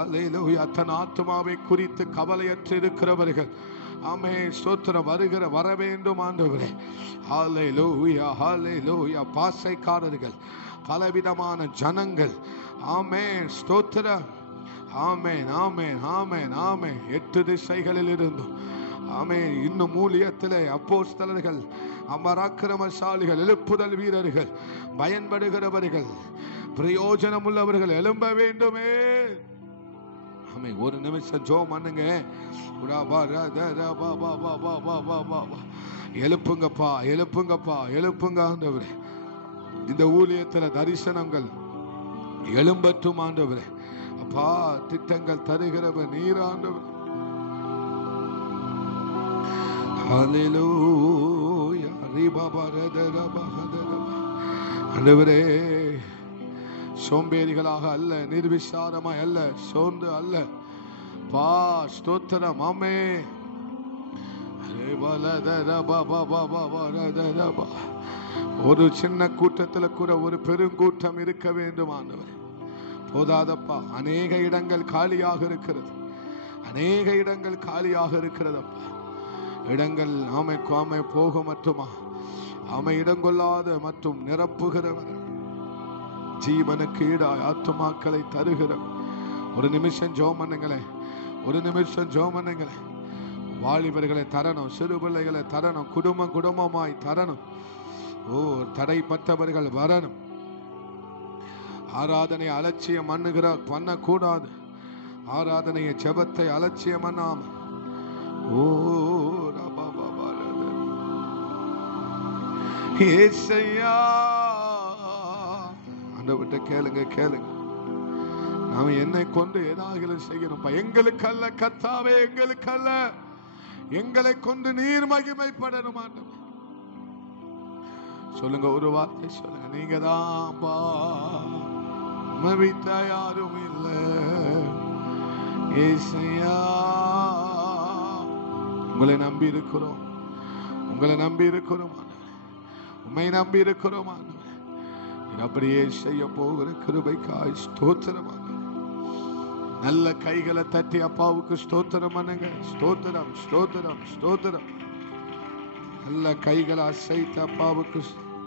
அல்லேலூயா. தன் ஆத்துமாவை குறித்து கவலையற்று இருக்கிறவர்கள் ஸ்தோத்திரம் வர வேண்டும் ஆண்டவரே. ஹல்லேலூயா ஹல்லேலூயா. பாசைக்காரர்கள், பலவிதமான ஜனங்கள் ஸ்தோத்திரம். ஆமென் ஆமென் ஆமென் ஆமென். 8 திசைகளில் இருந்தும் இன்னும் ஊழியத்திலே அப்போஸ்தலர்கள், அமராக்கிரமசாலிகள், எழுப்புதல் வீரர்கள், பயன்படுகிறவர்கள், பிரயோஜனம் உள்ளவர்கள் எழும்ப வேண்டுமே. ஒரு நிமிஷம் ஜெபம் பண்ணுங்க. எழுப்புங்கப்பா எழுப்புங்கப்பா எழுப்புங்க ஆண்டவரே. இந்த ஊழியத்துல தரிசனங்கள் எழும்பற்றும் ஆண்டவரே. அப்பா திட்டங்கள் தருகிறவர் நீர் ஆண்டவரே. ஹல்லேலூயா. ஆண்டவரே, சோம்பேறிகளாக அல்ல, நிர்விசாரமாய் அல்ல, சோர்ந்து அல்ல பா ஸ்தோத்திரம். ஒரு சின்ன கூட்டத்தில் கூட ஒரு பெருங்கூட்டம் இருக்க வேண்டும் ஆண்டவரே. போதாதப்பா, அநேக இடங்கள் காலியாக இருக்கிறது, அநேக இடங்கள் காலியாக இருக்கிறதப்பா. இடங்கள் போக மட்டுமா இடங்கொள்ளாத மற்றும் நிரப்புகிறவர், ஜீவனுக்கு ஈடாய் ஆத்துமாக்களை தருகிற. ஒரு நிமிஷம் ஜெபம் பண்ணுங்களேன், ஒரு நிமிஷம் ஜெபம் பண்ணுங்களேன். வாலிபர்களை தரணும், சிறு பிள்ளைகளை தரணும், குடும்பம் குடும்பமாய் தரணும். தடைப்பட்டவர்கள் வரணும். ஆராதனை அலட்சியம் பண்ணக்கூடாது. ஆராதனையை ஜெபத்தை அலட்சியம் பண்ணாம ஆண்டவர்கிட்ட கேளுங்க கேளுங்க. நாம என்னை கொண்டு ஏதாவது செய்யணும். எங்களுக்கு அல்ல கர்த்தாவே, எங்களுக்கு அல்ல, எங்களை கொண்டு நீர் மகிமைப்படணும் ஆண்டவர். சொல்லுங்க, ஒரு வார்த்தை சொல்லுங்க. நீங்க தான் யாரும் இல்லை ஏசையா. உங்களை நம்பி இருக்கிறோம், உங்களை நம்பி இருக்கிறோம் ஆண்டவரே, உம்மை நம்பி இருக்கிறோம் ஆண்டவரே. அப்படியே செய்ய போகிற கிருபைக்காய் ஸ்தோத்திரம் ஆண்டவரே. நல்ல கைகளை தட்டி அப்பாவுக்கு ஸ்தோத்திரம் பண்ணுங்க. ஸ்தோத்திரம் ஸ்தோத்திரம் ஸ்தோத்திரம். நல்ல கைகளை அசைத்து அப்பாவுக்கு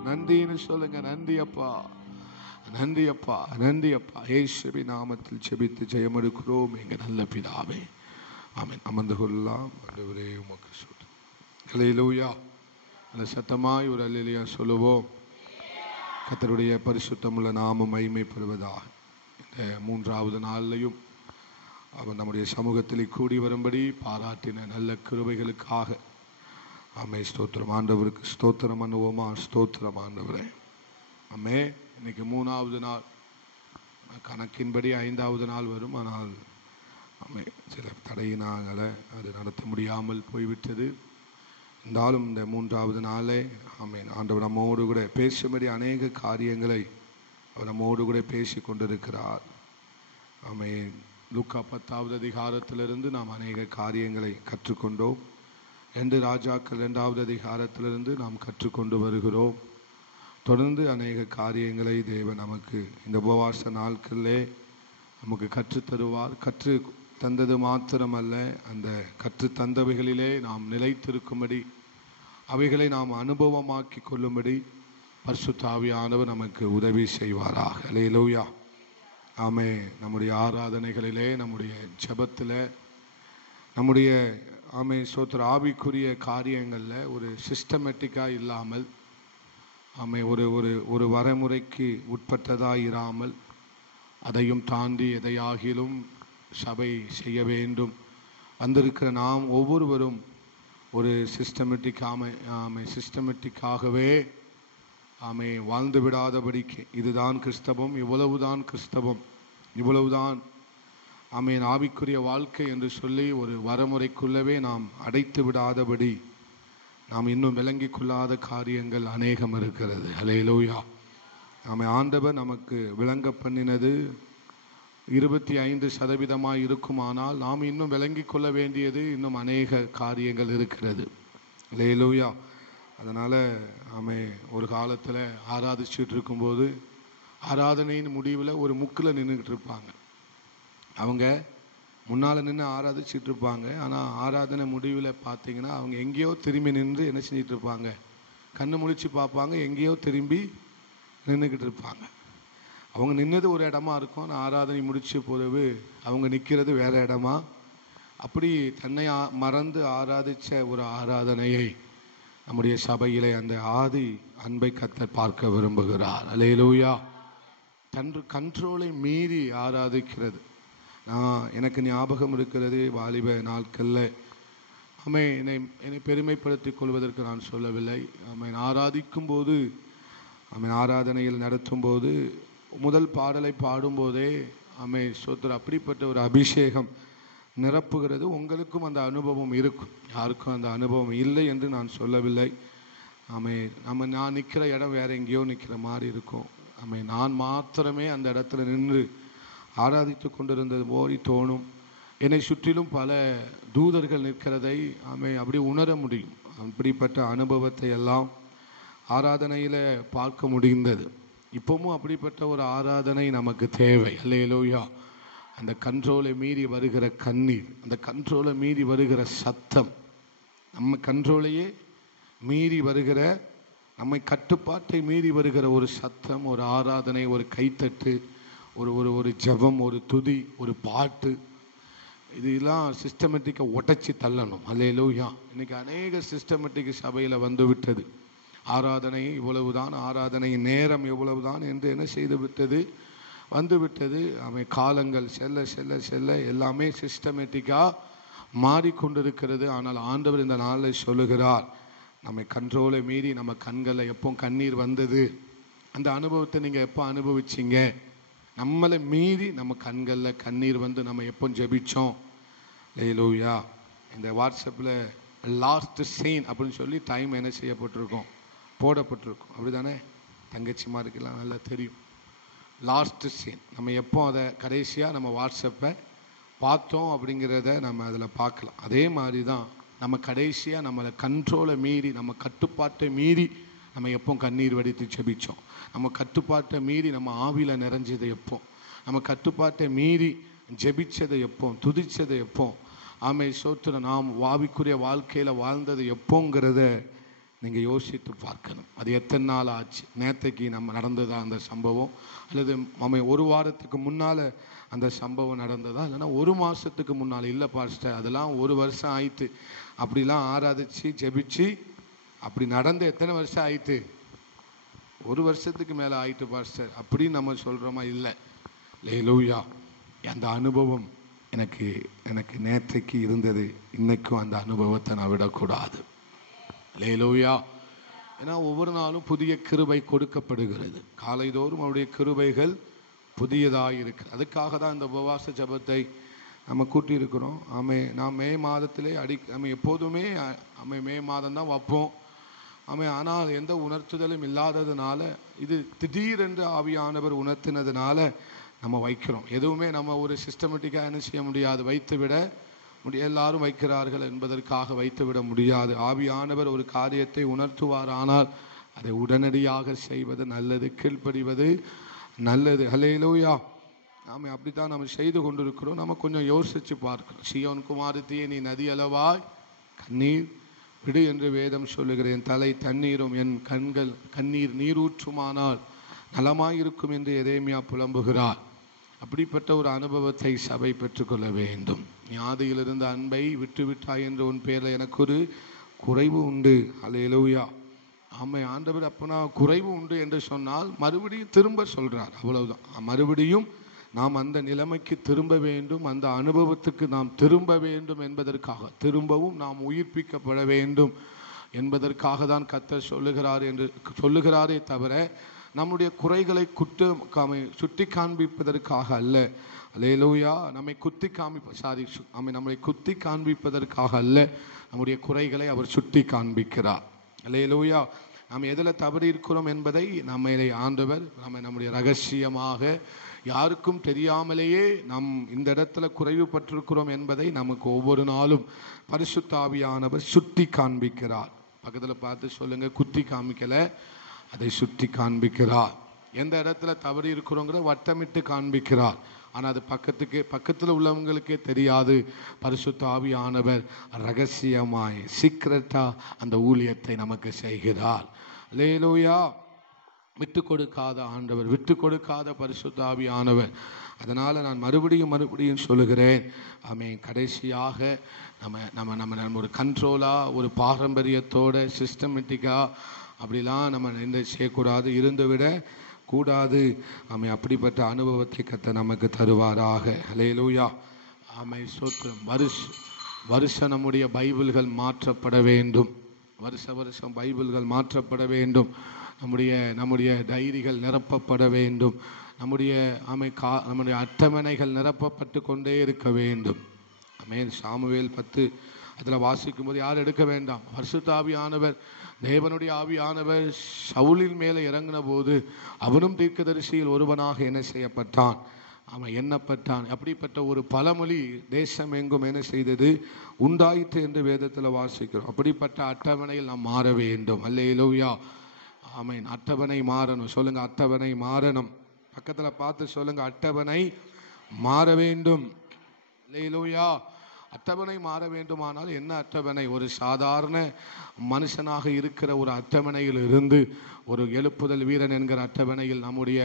நன்றின்னு சொல்லுங்க. நன்றி அப்பா, நன்றி அப்பா, நன்றி அப்பா. இயேசுவின் நாமத்தில் ஜெபித்து ஜெயம் எடுக்கிறோம் எங்க நல்ல பிதாவே. ஆமென். அமர்ந்து கொள்ளலாம். ஆண்டவரே உமக்கு ஸ்தோத்திரம். அல்லேலூயா. அந்த சத்தமாய் ஒரு அல்லேலூயா சொல்லுவோம். கர்த்தருடைய பரிசுத்தமுள்ள நாமம் மகிமைப்படுவதாக. இந்த 3வது நாளிலையும் அவர் நம்முடைய சமூகத்தில் கூடி வரும்படி பாராட்டின நல்ல கிருபைகளுக்காக ஸ்தோத்திரம். ஆண்டவருக்கு ஸ்தோத்திரம் பண்ணுவோமா? ஸ்தோத்திரம் ஆண்டவரே. இன்னைக்கு 3வது நாள், கணக்கின்படி 5வது நாள் வரும். ஆனால் சில தடையினால அது நடத்த முடியாமல் போய்விட்டது. இருந்தாலும் இந்த 3வது நாளே ஆண்டவர் நம்மோடு கூட பேசும்படி அநேக காரியங்களை அவர் நம்மோடு கூட பேசி கொண்டிருக்கிறார். லூக்கா 10வது அதிகாரத்திலிருந்து நாம் அநேக காரியங்களை கற்றுக்கொண்டோம். 2 ராஜாக்கள் 2வது அதிகாரத்திலிருந்து நாம் கற்றுக்கொண்டு வருகிறோம். தொடர்ந்து அநேக காரியங்களை தேவன் நமக்கு இந்த உபவாச நாட்களிலே நமக்கு கற்றுத்தருவார். கற்று தந்தது மாத்திரமல்ல, அந்த கற்று தந்தவைகளிலே நாம் நிலைத்திருக்கும்படி, அவைகளை நாம் அனுபவமாக்கி கொள்ளும்படி பரிசுத்த ஆவியானவர் நமக்கு உதவி செய்வாராக. அல்லேலூயா. ஆமே. நம்முடைய ஆராதனைகளிலே, நம்முடைய ஜெபத்தில், நம்முடைய சோத்திர ஆவிக்குரிய காரியங்களில் ஒரு சிஸ்டமேட்டிக்காக இல்லாமல், ஒரு ஒரு ஒரு வரைமுறைக்கு உட்பட்டதாக இராமல், அதையும் தாண்டி எதையாகிலும் சபை செய்ய வேண்டும். வந்திருக்கிற நாம் ஒவ்வொருவரும் ஒரு சிஸ்டமேட்டிக்காகவே வாழ்ந்து விடாதபடிக்கு, இதுதான் கிறிஸ்தவம், இவ்வளவுதான் கிறிஸ்தவம், இவ்வளவுதான் ஆவிக்குரிய வாழ்க்கை என்று சொல்லி ஒரு வரமுறைக்குள்ளவே நாம் அடைத்து விடாதபடி நாம் இன்னும் விளங்கி கொள்ளாத காரியங்கள் அநேகம் இருக்கிறது. அல்லேலூயா. ஆண்டவர் நமக்கு விளங்க பண்ணினது 25% இருக்குமானால் நாம் இன்னும் விளங்கி கொள்ள வேண்டியது இன்னும் அநேக காரியங்கள் இருக்கிறது. அல்லேலூயா. அதனால் ஒரு காலத்தில் ஆராதிச்சுட்டு இருக்கும்போது ஆராதனையின் முடிவில் ஒரு முக்கில் நின்றுக்கிட்டு இருப்பாங்க. அவங்க முன்னால் நின்று ஆராதிச்சுட்டு இருப்பாங்க. ஆனால் ஆராதனை முடிவில் பார்த்தீங்கன்னா அவங்க எங்கேயோ திரும்பி நின்று என்ன செஞ்சிட்டு இருப்பாங்க, கண்ணு முழிச்சு பார்ப்பாங்க, எங்கேயோ திரும்பி நின்றுக்கிட்டு இருப்பாங்க. அவங்க நின்னது ஒரு இடமா இருக்கும், ஆனால் ஆராதனை முடிச்ச பிறகு அவங்க நிற்கிறது வேற இடமா. அப்படி தன்னை மறந்து ஆராதித்த ஒரு ஆராதனையை நம்முடைய சபையிலே அந்த ஆதி அன்பை கர்த்தர் பார்க்க விரும்புகிறார். அல்லேலூயா. கண்ட்ரோலை மீறி ஆராதிக்கிறது. எனக்கு ஞாபகம் இருக்கிறது, வாலிப நாட்களில் என்னை பெருமைப்படுத்திக் கொள்வதற்கு நான் சொல்லவில்லை. ஆராதிக்கும் போது ஆராதனையில் நடத்தும் போது முதல் பாடலை பாடும்போதே சோத்திர அப்படிப்பட்ட ஒரு அபிஷேகம் நிரப்புகிறது. உங்களுக்கும் அந்த அனுபவம் இருக்கும், யாருக்கும் அந்த அனுபவம் இல்லை என்று நான் சொல்லவில்லை. நான் நிற்கிற இடம் வேற எங்கேயோ நிற்கிற மாதிரி இருக்கும். நான் மாத்திரமே அந்த இடத்துல நின்று ஆராதித்து கொண்டிருந்தது போய் தோணும். என்னை சுற்றிலும் பல தூதர்கள் நிற்கிறதை அப்படி உணர முடியும். அப்படிப்பட்ட அனுபவத்தை எல்லாம் ஆராதனையில் பார்க்க முடிந்தது. இப்பவும் அப்படிப்பட்ட ஒரு ஆராதனை நமக்கு தேவை. அல்லேலூயா. அந்த கண்ட்ரோலை மீறி வருகிற கண்ணீர், அந்த கண்ட்ரோலை மீறி வருகிற சத்தம், நம்ம கண்ட்ரோலையே மீறி வருகிற, நம்மை கட்டுப்பாட்டை மீறி வருகிற ஒரு சத்தம், ஒரு ஆராதனை, ஒரு கைத்தட்டு, ஒரு ஒரு ஒரு ஜபம், ஒரு துதி, ஒரு பாட்டு, இதெல்லாம் சிஸ்டமேட்டிக்காக உடைச்சி தள்ளணும். அல்லேலூயா. இன்னைக்கு அநேக சிஸ்டமேட்டிக் சபையில் வந்து விட்டது. ஆராதனை இவ்வளவுதான், ஆராதனை நேரம் எவ்வளவுதான் என்று என்ன செய்து விட்டது, வந்து விட்டது. காலங்கள் செல்ல செல்ல செல்ல எல்லாமே சிஸ்டமேட்டிக்காக மாறிக்கொண்டிருக்கிறது. ஆனால் ஆண்டவர் இந்த நாளில் சொல்லுகிறார், நம்ம கண்ட்ரோலை மீறி நம்ம கண்களில் எப்போ கண்ணீர் வந்தது, அந்த அனுபவத்தை நீங்கள் எப்போ அனுபவிச்சிங்க? நம்மளை மீறி நம்ம கண்களில் கண்ணீர் வந்து நம்ம எப்போ ஜெபிச்சோம்? அல்லேலூயா. இந்த வாட்ஸ்அப்பில் லாஸ்ட் சீன் அப்படின்னு சொல்லி டைம் என்ன செய்யப்பட்டிருக்கோம், போடப்பட்டிருக்கும். அப்படி தானே? தங்கச்சிமாருக்கெல்லாம் நல்லா தெரியும். லாஸ்ட் சீன் நம்ம எப்போ அதை கடைசியாக நம்ம வாட்ஸ்அப்பை பார்த்தோம் அப்படிங்கிறத நம்ம அதில் பார்க்கலாம். அதே மாதிரி தான் நம்ம கடைசியாக நம்மளை கண்ட்ரோலை மீறி, நம்ம கட்டுப்பாட்டை மீறி நம்ம எப்போ கண்ணீர் வடித்து ஜெபிச்சோம்? நம்ம கட்டுப்பாட்டை மீறி நம்ம ஆவியில் நிறைஞ்சதை எப்போ? நம்ம கட்டுப்பாட்டை மீறி ஜெபிச்சதை எப்போ? துதிச்சதை எப்போ? சோத்திர நாம் ஆவிக்குரிய வாழ்க்கையில் வாழ்ந்தது எப்போங்கிறத நீங்கள் யோசித்து பார்க்கணும். அது எத்தனை நாள் ஆச்சு? நேற்றைக்கு நம்ம நடந்ததா அந்த சம்பவம்? அல்லது ஒரு வாரத்துக்கு முன்னால் அந்த சம்பவம் நடந்ததா? இல்லைன்னா ஒரு மாதத்துக்கு முன்னால்? இல்லை பாஸ்டர், அதெல்லாம் ஒரு வருஷம் ஆயிட்டு. அப்படிலாம் ஆராதிச்சு ஜெபிச்சு அப்படி நடந்து எத்தனை வருஷம் ஆயிட்டு? ஒரு வருஷத்துக்கு மேலே ஆயிட்டு பாஸ்டர் அப்படின்னு நம்ம சொல்கிறோமா? இல்லை. அல்லேலூயா. அந்த அனுபவம் எனக்கு நேற்றைக்கு இருந்தது, இன்னைக்கும் அந்த அனுபவத்தை நான் விடக்கூடாது. அல்லேலூயா. ஏன்னா ஒவ்வொரு நாளும் புதிய கிருபை கொடுக்கப்படுகிறது. காலைதோறும் அவருடைய கிருபைகள் புதியதாக இருக்குது. அதுக்காக தான் இந்த உபவாச ஜபத்தை நம்ம கூட்டியிருக்கிறோம். நாம் மே மாதத்திலே நம்ம எப்போதுமே மே மாதம் தான் வைப்போம். ஆனால் எந்த உணர்த்துதலும் இல்லாததுனால, இது திடீரென்று ஆவியானவர் உணர்த்தினதுனால நம்ம வைக்கிறோம். எதுவுமே நம்ம ஒரு சிஸ்டமேட்டிக்காக என்ன செய்ய முடியாது, வைத்து விட எல்லாரும் வைக்கிறார்கள் என்பதற்காக வைத்துவிட முடியாது. ஆவியானவர் ஒரு காரியத்தை உணர்த்துவாரானால் அதை உடனடியாக செய்வது நல்லது, கீழ்ப்படிவது நல்லது. ஹல்லேலூயா. நாம் அப்படித்தான் நம்ம செய்து கொண்டிருக்கிறோம். நம்ம கொஞ்சம் யோசிச்சு பார்க்கிறோம். சீயோன் குமாரத்தியே, நீ நதி அளவாய் கண்ணீர் விடு என்று வேதம் சொல்லுகிறேன். தலை தண்ணீரும் என் கண்கள் கண்ணீர் நீரூற்றுமானால் நலமாயிருக்கும் என்று எரேமியா புலம்புகிறார். அப்படிப்பட்ட ஒரு அனுபவத்தை சபை பெற்றுக்கொள்ள வேண்டும். நீ ஆதியிலிருந்த அன்பை விட்டுவிட்டாய் என்று உன் பேரில் எனக்கு ஒரு குறைவு உண்டு. ஹல்லேலூயா. ஆமை ஆண்டவர் அப்பனா குறைவு உண்டு என்று சொன்னால் மறுபடியும் திரும்ப சொல்றார், அவ்வளவுதான். மறுபடியும் நாம் அந்த நிலைமைக்கு திரும்ப வேண்டும், அந்த அனுபவத்துக்கு நாம் திரும்ப வேண்டும் என்பதற்காக, திரும்பவும் நாம் உயிர்ப்பிக்கப்பட வேண்டும் என்பதற்காக தான் கர்த்தர் சொல்லுகிறாரே தவிர நம்முடைய குறைகளை சுட்டி காண்பிப்பதற்காக அல்ல. அல்லேலூயா. நம்மை குத்தி காண்பிப்பதற்காக அல்ல, நம்முடைய குறைகளை அவர் சுட்டி காண்பிக்கிறார். அல்லேலூயா. நாம் எதில் தவறி இருக்கிறோம் என்பதை நம்மளை ஆண்டவர் நம்முடைய ரகசியமாக யாருக்கும் தெரியாமலேயே நாம் இந்த இடத்துல குறைவுபட்டிருக்கிறோம் என்பதை நமக்கு ஒவ்வொரு நாளும் பரிசுத்த ஆவியானவர் சுட்டி காண்பிக்கிறார். பக்கத்தில் பார்த்து சொல்லுங்க, குத்தி காண்பிக்கல, அதை சுட்டி காண்பிக்கிறார். எந்த இடத்துல தவறி இருக்கிறோங்கிற வட்டமிட்டு காண்பிக்கிறார். ஆனால் அது பக்கத்தில் உள்ளவங்களுக்கே தெரியாது. பரிசுத்த ஆவியானவர் ரகசியமாய் சீக்கிரட்டா அந்த ஊழியத்தை நமக்கு செய்கிறார். அல்லேலூயா. விட்டு கொடுக்காத ஆண்டவர், விட்டு கொடுக்காத பரிசுத்த ஆவியானவர். அதனால் நான் மறுபடியும் சொல்லுகிறேன், கடைசியாக நம்ம ஒரு கண்ட்ரோலாக, ஒரு பாரம்பரியத்தோட, சிஸ்டமேட்டிக்காக அப்படிலாம் நம்ம என்ன செய்யக்கூடாது, இருந்துவிட கூடாது. அப்படிப்பட்ட அனுபவத்தை கர்த்தர் நமக்கு தருவாராக. ஹல்லேலூயா. ஸ்தோத்திரம். வருஷம் நம்முடைய பைபிள்கள் மாற்றப்பட வேண்டும். வருஷம் பைபிள்கள் மாற்றப்பட வேண்டும். நம்முடைய டைரிகள் நிரப்பப்பட வேண்டும். நம்முடைய அட்டவணைகள் நிரப்பப்பட்டு கொண்டே இருக்க வேண்டும். சாமுவேல் 10 அதில் வாசிக்கும் போது யார் எடுக்க வேண்டாம், பரிசுத்த ஆவியானவர், தேவனுடைய ஆவியானவர் சவுலின் மேலே இறங்கின போது அவனும் தீர்க்கதரிசியில் ஒருவனாக என்ன செய்யப்பட்டான், அவன் எண்ணப்பட்டான். அப்படிப்பட்ட ஒரு பழமொழி தேசம் எங்கும் என்ன செய்தது, உண்டாயிற்று என்று வேதத்தில் வாசிக்கிறோம். அப்படிப்பட்ட அட்டவணையில் நாம் மாற வேண்டும். அல்லேலூயா. ஆமென். அட்டவணை மாறணும். சொல்லுங்க, அட்டவணை மாறணும். பக்கத்தில் பார்த்து சொல்லுங்க, அட்டவணை மாற வேண்டும். அல்லேலூயா. அட்டவணை மாற வேண்டுமானால் என்ன அட்டவணை? ஒரு சாதாரண மனுஷனாக இருக்கிற ஒரு அட்டவணையில் இருந்து ஒரு எழுப்புதல் வீரன் என்கிற அட்டவணையில் நம்முடைய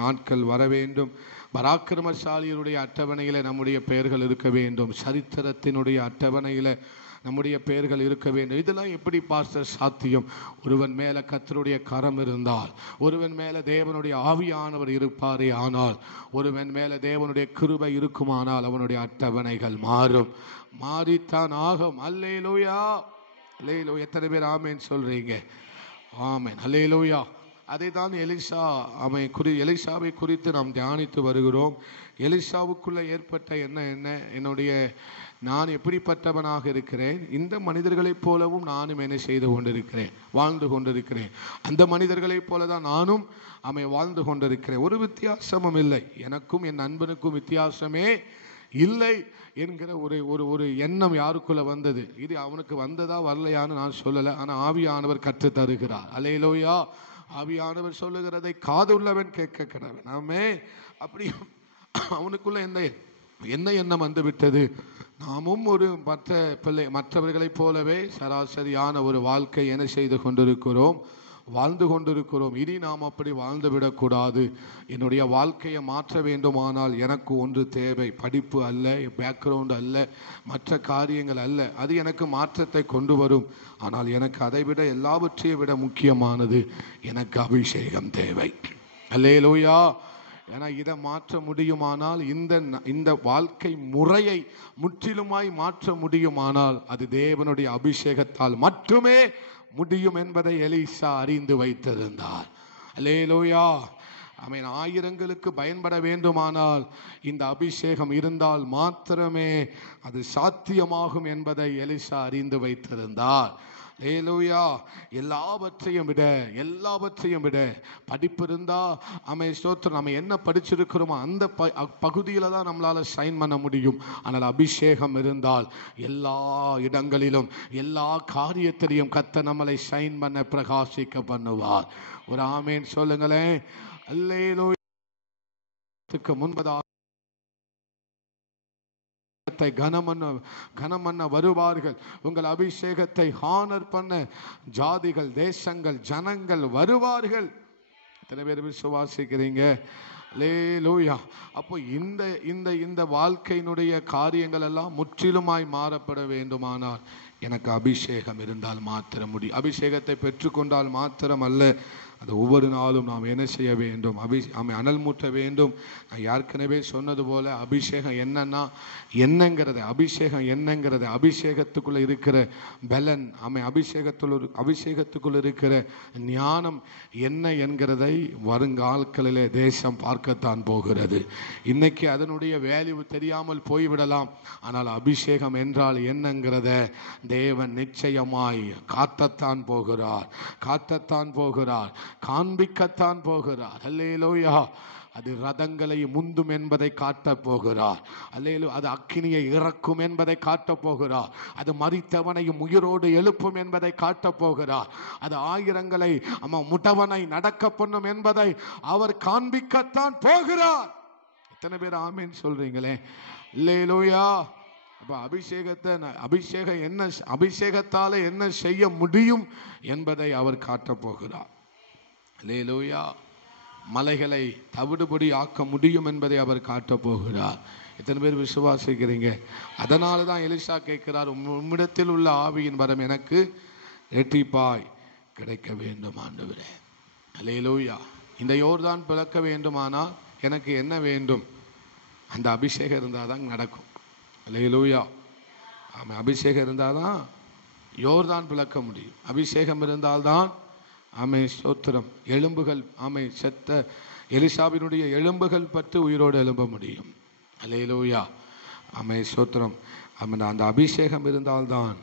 நாட்கள் வர வேண்டும். பராக்கிரமசாலியருடைய அட்டவணையில் நம்முடைய பெயர்கள் இருக்க வேண்டும். சரித்திரத்தினுடைய அட்டவணையில் நம்முடைய பெயர்கள் இருக்க வேண்டும். இதெல்லாம் எப்படி பாஸ்டர் சாத்தியம்? ஒருவன் மேலே கர்த்தருடைய கரம் இருந்தால், ஒருவன் மேலே தேவனுடைய ஆவியானவர் இருப்பாரே ஆனால், ஒருவன் மேலே தேவனுடைய கிருபை இருக்குமானால் அவனுடைய அட்டவணைகள் மாறும், மாறித்தான் ஆகும். அல்லேலூயா. அல்லேலூயா. எத்தனை பேர் ஆமேன் சொல்றீங்க? ஆமேன். அல்லேலூயா. அதை தான் எலிசாவை குறித்து நாம் தியானித்து வருகிறோம். எலிசாவுக்குள்ள ஏற்பட்ட என்ன நான் எப்படிப்பட்டவனாக இருக்கிறேன், இந்த மனிதர்களைப் போலவும் நானும் என்ன செய்து கொண்டிருக்கிறேன், வாழ்ந்து கொண்டிருக்கிறேன். அந்த மனிதர்களைப் போல தான் நானும் வாழ்ந்து கொண்டிருக்கிறேன். ஒரு வித்தியாசமும் இல்லை. எனக்கும் என் நண்பனுக்கும் வித்தியாசமே இல்லை என்கிற ஒரு எண்ணம் யாருக்குள்ள வந்தது. இது அவனுக்கு வந்ததா வரலையான்னு நான் சொல்லலை. ஆனால் ஆவியானவர் கற்று தருகிறார். அல்லேலூயா. ஆவியானவர் சொல்லுகிறதை காதுள்ளவன் கேட்க கடவன். அப்படி அவனுக்குள்ள என்ன எண்ணம் வந்து விட்டது, நாமும் ஒரு மற்றவர்களைப் போலவே சராசரியான ஒரு வாழ்க்கை என்ன செய்து கொண்டிருக்கிறோம், வாழ்ந்து கொண்டிருக்கிறோம். இனி நாம் அப்படி வாழ்ந்து விடக்கூடாது. என்னுடைய வாழ்க்கையை மாற்ற வேண்டுமானால் எனக்கு ஒன்று தேவை. படிப்பு அல்ல, பேக்ரவுண்ட் அல்ல, மற்ற காரியங்கள் அல்ல. அது எனக்கு மாற்றத்தை கொண்டு வரும். ஆனால் எனக்கு அதைவிட எல்லாவற்றையும் விட முக்கியமானது எனக்கு அபிஷேகம் தேவை. அல்லேலூயா. ஏன்னா இதை மாற்ற முடியுமானால், இந்த வாழ்க்கை முறையை முற்றிலுமாய் மாற்ற முடியுமானால் அது தேவனுடைய அபிஷேகத்தால் மட்டுமே முடியும் என்பதை எலிசா அறிந்து வைத்திருந்தார். அல்லேலூயா. ஆயிரங்களுக்கு பயன்பட வேண்டுமானால் இந்த அபிஷேகம் இருந்தால் மாத்திரமே அது சாத்தியமாகும் என்பதை எலிசா அறிந்து வைத்திருந்தார். ஹல்லேலூயா. எல்லாவற்றையும் விட படிப்பு இருந்தா ஸ்தோத்திரம், நம்ம என்ன படிச்சிருக்கிறோமோ அந்த பகுதியில தான் நம்மளால ஷைன் பண்ண முடியும். ஆனால் அபிஷேகம் இருந்தால் எல்லா இடங்களிலும் எல்லா காரியத்திலையும் கர்த்தர் நம்மளை ஷைன் பண்ண பிரகாசிக்க பண்ணுவார். ஒரு ஆமேன் சொல்லுங்களேன். அல்லேலூயா. முன்பதாக கனம் பண்ண வருவார்கள். உங்கள் அபிஷேகத்தை ஹானர் பண்ண ஜாதிகள், தேசங்கள், ஜனங்கள் வருவார்கள். எத்தனை பேர் விசுவாசிக்கிறீங்க? அல்லேலூயா. அப்போ இந்த வாழ்க்கையினுடைய காரியங்கள் எல்லாம் முற்றிலுமாய் மாறப்பட வேண்டுமானால் எனக்கு அபிஷேகம் இருந்தால் மாத்திரம் முடியும். அபிஷேகத்தை பெற்றுக்கொண்டால் மாத்திரம் அல்ல, அது ஒவ்வொரு நாளும் நாம் என்ன செய்ய வேண்டும்? அனல் மூட்ட வேண்டும். நான் ஏற்கனவே சொன்னது போல அபிஷேகம் என்னங்கிறத அபிஷேகத்துக்குள்ள இருக்கிற பலன், அபிஷேகத்துக்குள்ள இருக்கிற ஞானம் என்ன என்கிறதை வருங்காலங்களிலே தேசம் பார்க்கத்தான் போகிறது. இன்னைக்கு அதனுடைய வேல்யூ தெரியாமல் போய்விடலாம். ஆனால் அபிஷேகம் என்றால் என்னங்கிறத தேவன் நிச்சயமாய் காட்டத்தான் போகிறார், காண்பிக்கத்தான் போகிறார். அல்லேலூயா. அது ரதங்களை முந்தும் என்பதை காட்டப் போகிறார். அல்லேலூயா. அது அக்கினியை இறக்கும் என்பதை காட்டப் போகிறார். அது மரித்தவனையும் உயிரோடு எழுப்பும் என்பதை காட்டப் போகிறார். அது ஆயிரங்களை முடவனை நடக்க பண்ணும் என்பதை அவர் காண்பிக்கத்தான் போகிறார். எத்தனை பேர் ஆமேன் சொல்றீங்களே? அல்லேலூயா. அப்ப அபிஷேகத்தாலே என்ன செய்ய முடியும் என்பதை அவர் காட்டப் போகிறார். அல்லேலூயா. மலைகளை தவிடுபடி ஆக்க முடியும் என்பதை அவர் காட்டப் போகிறார். எத்தனை பேர் விசுவாசிக்கிறீங்க? அதனால தான் எலிசா கேட்கிறார், உம்மிடத்தில் உள்ள ஆவியின் வரம் எனக்கு இரட்டிப்பாய் கிடைக்க வேண்டும் ஆண்டவரே. அல்லேலூயா. இந்த யோர்தான் பிளக்க வேண்டுமானால் எனக்கு என்ன வேண்டும்? அந்த அபிஷேகம் இருந்தால் தான் நடக்கும். அல்லேலூயா. ஆமாம், அபிஷேகம் இருந்தால் தான் யோர்தான் பிளக்க முடியும். அபிஷேகம் இருந்தால்தான் ஸ்தோத்திரம் எலும்புகள் செத்த எலிசாவினுடைய எலும்புகள் பற்றி உயிரோடு எழும்ப முடியும். அல்லேலூயா. ஸ்தோத்திரம். அந்த அபிஷேகம் இருந்தால்தான்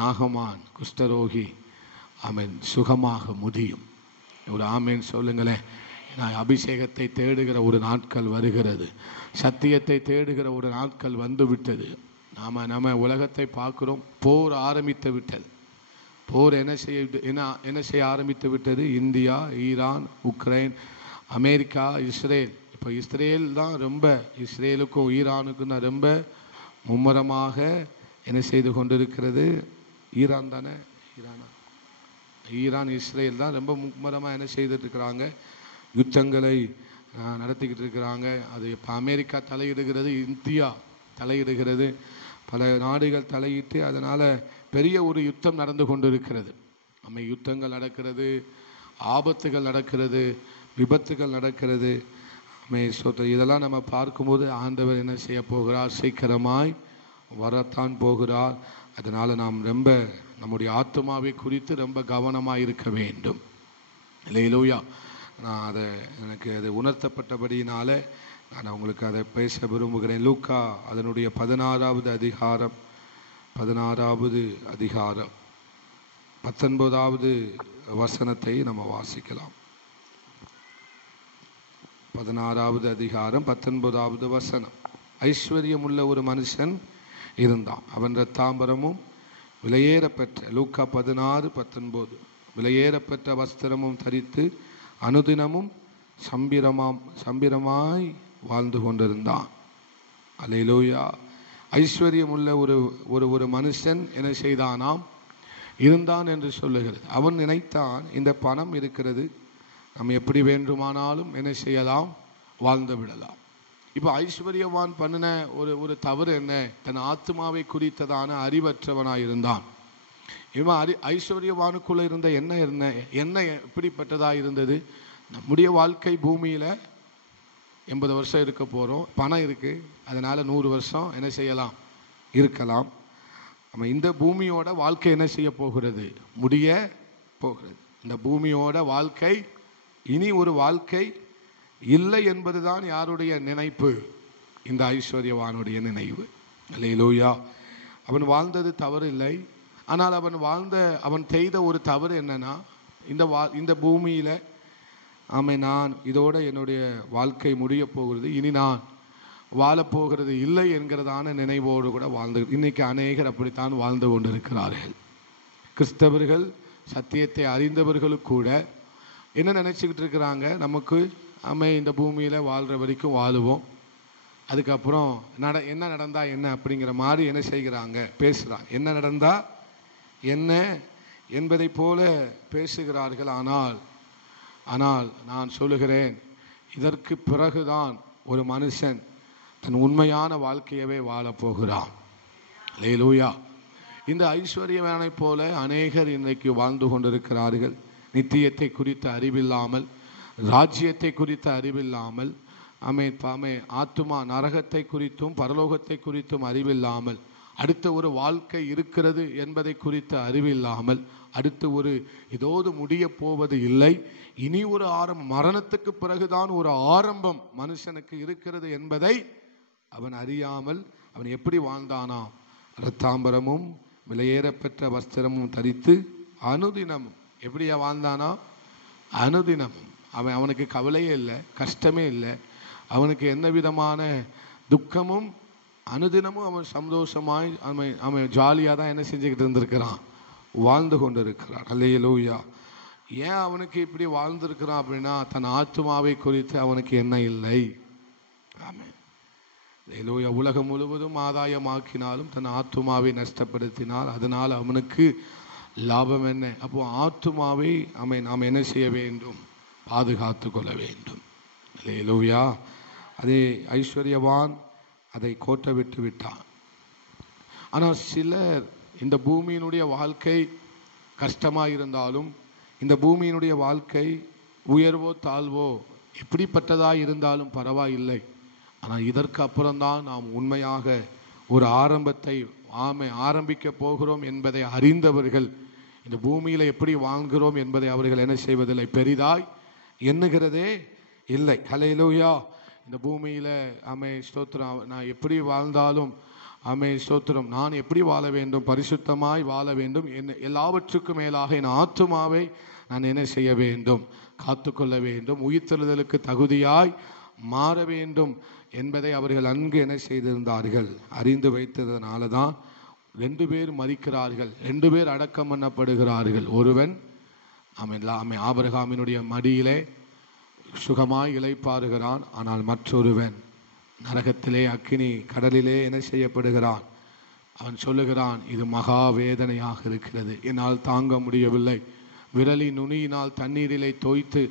நாகமான் குஷ்டரோகி சுகமாக முடியும். ஒரு ஆமேன் சொல்லுங்களேன். நான் அபிஷேகத்தை தேடுகிற ஒரு நாட்கள் வருகிறது. சத்தியத்தை தேடுகிற ஒரு நாட்கள் வந்து விட்டது. நம்ம உலகத்தை பார்க்கிறோம். போர் ஆரம்பித்து விட்டது. போர் என்ன செய்ய ஆரம்பித்து விட்டது? India, Iran, Ukraine, America, Israel. இப்போ இஸ்ரேல் தான் ரொம்ப, இஸ்ரேலுக்கும் ஈரானுக்கும் தான் ரொம்ப மும்முரமாக என்ன செய்து கொண்டிருக்கிறது? ஈரான் தானே? ஈரான் இஸ்ரேல் தான் ரொம்ப மும்முரமாக என்ன செய்துட்டு இருக்கிறாங்க? யுத்தங்களை நடத்திக்கிட்டு இருக்கிறாங்க. அது இப்போ அமெரிக்கா தலையிடுகிறது, இந்தியா தலையிடுகிறது, பல நாடுகள் தலையிட்டு அதனால் பெரிய ஒரு யுத்தம் நடந்து கொண்டிருக்கிறது. யுத்தங்கள் நடக்கிறது, ஆபத்துகள் நடக்கிறது, விபத்துகள் நடக்கிறது. இதெல்லாம் நம்ம பார்க்கும்போது ஆண்டவர் என்ன செய்ய போகிறார்? சீக்கிரமாய் வரத்தான் போகிறார். அதனால் நாம் ரொம்ப நம்முடைய ஆத்துமாவை குறித்து ரொம்ப கவனமாக இருக்க வேண்டும். அல்லேலூயா. நான் எனக்கு அது உணர்த்தப்பட்டபடியினால நான் உங்களுக்கு அதை பேச விரும்புகிறேன். லூக்கா அதனுடைய 16வது அதிகாரம் 19வது வசனத்தை நம்ம வாசிக்கலாம். 16வது அதிகாரம் 19வது வசனம். ஐஸ்வர்யமுள்ள ஒரு மனுஷன் இருந்தான். அவன் இரத்தாம்பரமும் விலையேறப்பெற்ற, லூக்கா 16:19, விலையேறப்பெற்ற வஸ்திரமும் தரித்து அனுதினமும் சம்பிரமாய் வாழ்ந்து கொண்டிருந்தான். அல்லேலூயா. ஐஸ்வர்யம் உள்ள ஒரு மனுஷன் என்ன செய்தானாம்? இருந்தான் என்று சொல்லுகிறது. அவன் நினைத்தான், இந்த பணம் இருக்கிறது, நம்ம எப்படி வேண்டுமானாலும் என்ன செய்யலாம்? வாழ்ந்து விடலாம். இப்போ ஐஸ்வர்யவான் பண்ணின ஒரு தவறு என்ன? தன் ஆத்மாவை குறித்ததான அறிவற்றவனாய் இருந்தான். இவன் ஐஸ்வர்யவானுக்குள்ள இருந்த என்ன எப்படிப்பட்டதாக இருந்தது? நம்முடைய வாழ்க்கை பூமியில் 80 வருஷம் இருக்க போகிறோம், பணம் இருக்குது, அதனால் 100 வருஷம் என்ன செய்யலாம்? இருக்கலாம். நம்ம இந்த பூமியோட வாழ்க்கை என்ன செய்ய போகிறது? முடிய போகிறது. இந்த பூமியோட வாழ்க்கை இனி ஒரு வாழ்க்கை இல்லை என்பதுதான் யாருடைய நினைப்பு? இந்த ஐஸ்வர்யவானுடைய நினைவு. அல்லேலூயா. அவன் வாழ்ந்தது தவறு இல்லை, ஆனால் அவன் செய்த ஒரு தவறு என்னன்னா, இந்த பூமியில நான் இதோட என்னுடைய வாழ்க்கை முடிய போகிறது, இனி நான் வாழப்போகிறது இல்லை என்கிறதான நினைவோடு கூட இன்னைக்கு அநேகர் அப்படித்தான் வாழ்ந்து கொண்டிருக்கிறார்கள். கிறிஸ்தவர்கள், சத்தியத்தை அறிந்தவர்களும் கூட என்ன நினைச்சுக்கிட்டு இருக்கிறாங்க, நமக்கு இந்த பூமியில வாழ்ற வரைக்கும் வாழுவோம், அதுக்கப்புறம் என்ன நடந்தா என்ன அப்படிங்கிற மாதிரி என்ன செய்கிறாங்க, பேசுகிறாங்க. என்ன நடந்தா என்ன என்பதை போல பேசுகிறார்கள். ஆனால் நான் சொல்லுகிறேன், இதற்கு பிறகுதான் ஒரு மனுஷன் தன் உண்மையான வாழ்க்கையவே வாழப்போகிறான். அல்லேலூயா. இந்த ஐஸ்வர்யவானை போல அநேகர் இன்றைக்கு வாழ்ந்து கொண்டிருக்கிறார்கள். நித்தியத்தை குறித்த அறிவில்லாமல், ராஜ்யத்தை குறித்த அறிவில்லாமல், ஆத்துமா நரகத்தை குறித்தும் பரலோகத்தை குறித்தும் அறிவில்லாமல், அடுத்த ஒரு வாழ்க்கை இருக்கிறது என்பதை குறித்த அறிவில்லாமல், அடுத்து ஒரு இதோடு முடிய போவது இல்லை, இனி ஒரு மரணத்துக்கு பிறகுதான் ஒரு ஆரம்பம் மனுஷனுக்கு இருக்கிறது என்பதை அவன் அறியாமல் அவன் எப்படி வாழ்ந்தானா, இரத்தாம்பரமும் விலையேறப்பெற்ற வஸ்திரமும் தரித்து அனுதினமும் எப்படியா வாழ்ந்தானா, அனுதினமும் அவனுக்கு கவலையே இல்லை, கஷ்டமே இல்லை, அவனுக்கு எந்த விதமான துக்கமும், அனுதினமும் அவன் சந்தோஷமாய் அவன் ஜாலியாக தான் என்ன செஞ்சுக்கிட்டு இருந்திருக்கிறான், வாழ்ந்து கொண்டு இருக்கிறான். அல்லேலூயா. ஏன் அவனுக்கு இப்படி வாழ்ந்திருக்கிறான் அப்படின்னா, தன் ஆத்துமாவை குறித்து அவனுக்கு என்ன இல்லை. ஆமென். அல்லேலூயா. உலகம் முழுவதும் ஆதாயமாக்கினாலும் தன் ஆத்துமாவை நஷ்டப்படுத்தினால் அதனால் அவனுக்கு லாபம் என்ன? அப்போ ஆத்துமாவை நாம் என்ன செய்ய வேண்டும், பாதுகாத்து கொள்ள வேண்டும். அல்லேலூயா. அதே ஐஸ்வர்யவான் அதை கோட்டை விட்டு விட்டான். ஆனால் சிலர் இந்த பூமியினுடைய வாழ்க்கை கஷ்டமாக இருந்தாலும், இந்த பூமியினுடைய வாழ்க்கை உயர்வோ தாழ்வோ எப்படிப்பட்டதாக இருந்தாலும் பரவாயில்லை, ஆனால் இதற்கு அப்புறம்தான் நாம் உண்மையாக ஒரு ஆரம்பத்தை ஆரம்பிக்க போகிறோம் என்பதை அறிந்தவர்கள் இந்த பூமியில் எப்படி வாழ்கிறோம் என்பதை அவர்கள் என்ன செய்வதில்லை, பெரிதாய் எண்ணுகிறதே இல்லை. ஹல்லேலூயா. இந்த பூமியில் ஸ்தோத்திரம், நான் எப்படி வாழ்ந்தாலும் ஸ்தோத்திரம், நான் எப்படி வாழ வேண்டும், பரிசுத்தமாய் வாழ வேண்டும், எல்லாவற்றுக்கும் மேலாக என் ஆத்துமாவை நான் என்ன செய்ய வேண்டும், காத்துக்கொள்ள வேண்டும், உயிர்த்தெழுதலுக்கு தகுதியாய் மாற வேண்டும் என்பதை அவர்கள் நன்கு என்ன செய்திருந்தார்கள், அறிந்து வைத்ததனால தான் 2 பேர் மரிக்கிறார்கள், 2 பேர் அடக்கம் பண்ணப்படுகிறார்கள். ஒருவன் ஆபிரகாமினுடைய மடியிலே சுகமாய் இளைப்பாறுகிறான், ஆனால் மற்றொருவன் நரகத்திலே அக்கினி கடலிலே என்ன செய்யப்படுகிறான். அவன் சொல்லுகிறான், இது மகா வேதனையாக இருக்கிறது, என்னால் தாங்க முடியவில்லை, விரலின் நுனியினால் தண்ணீரிலே தோய்த்து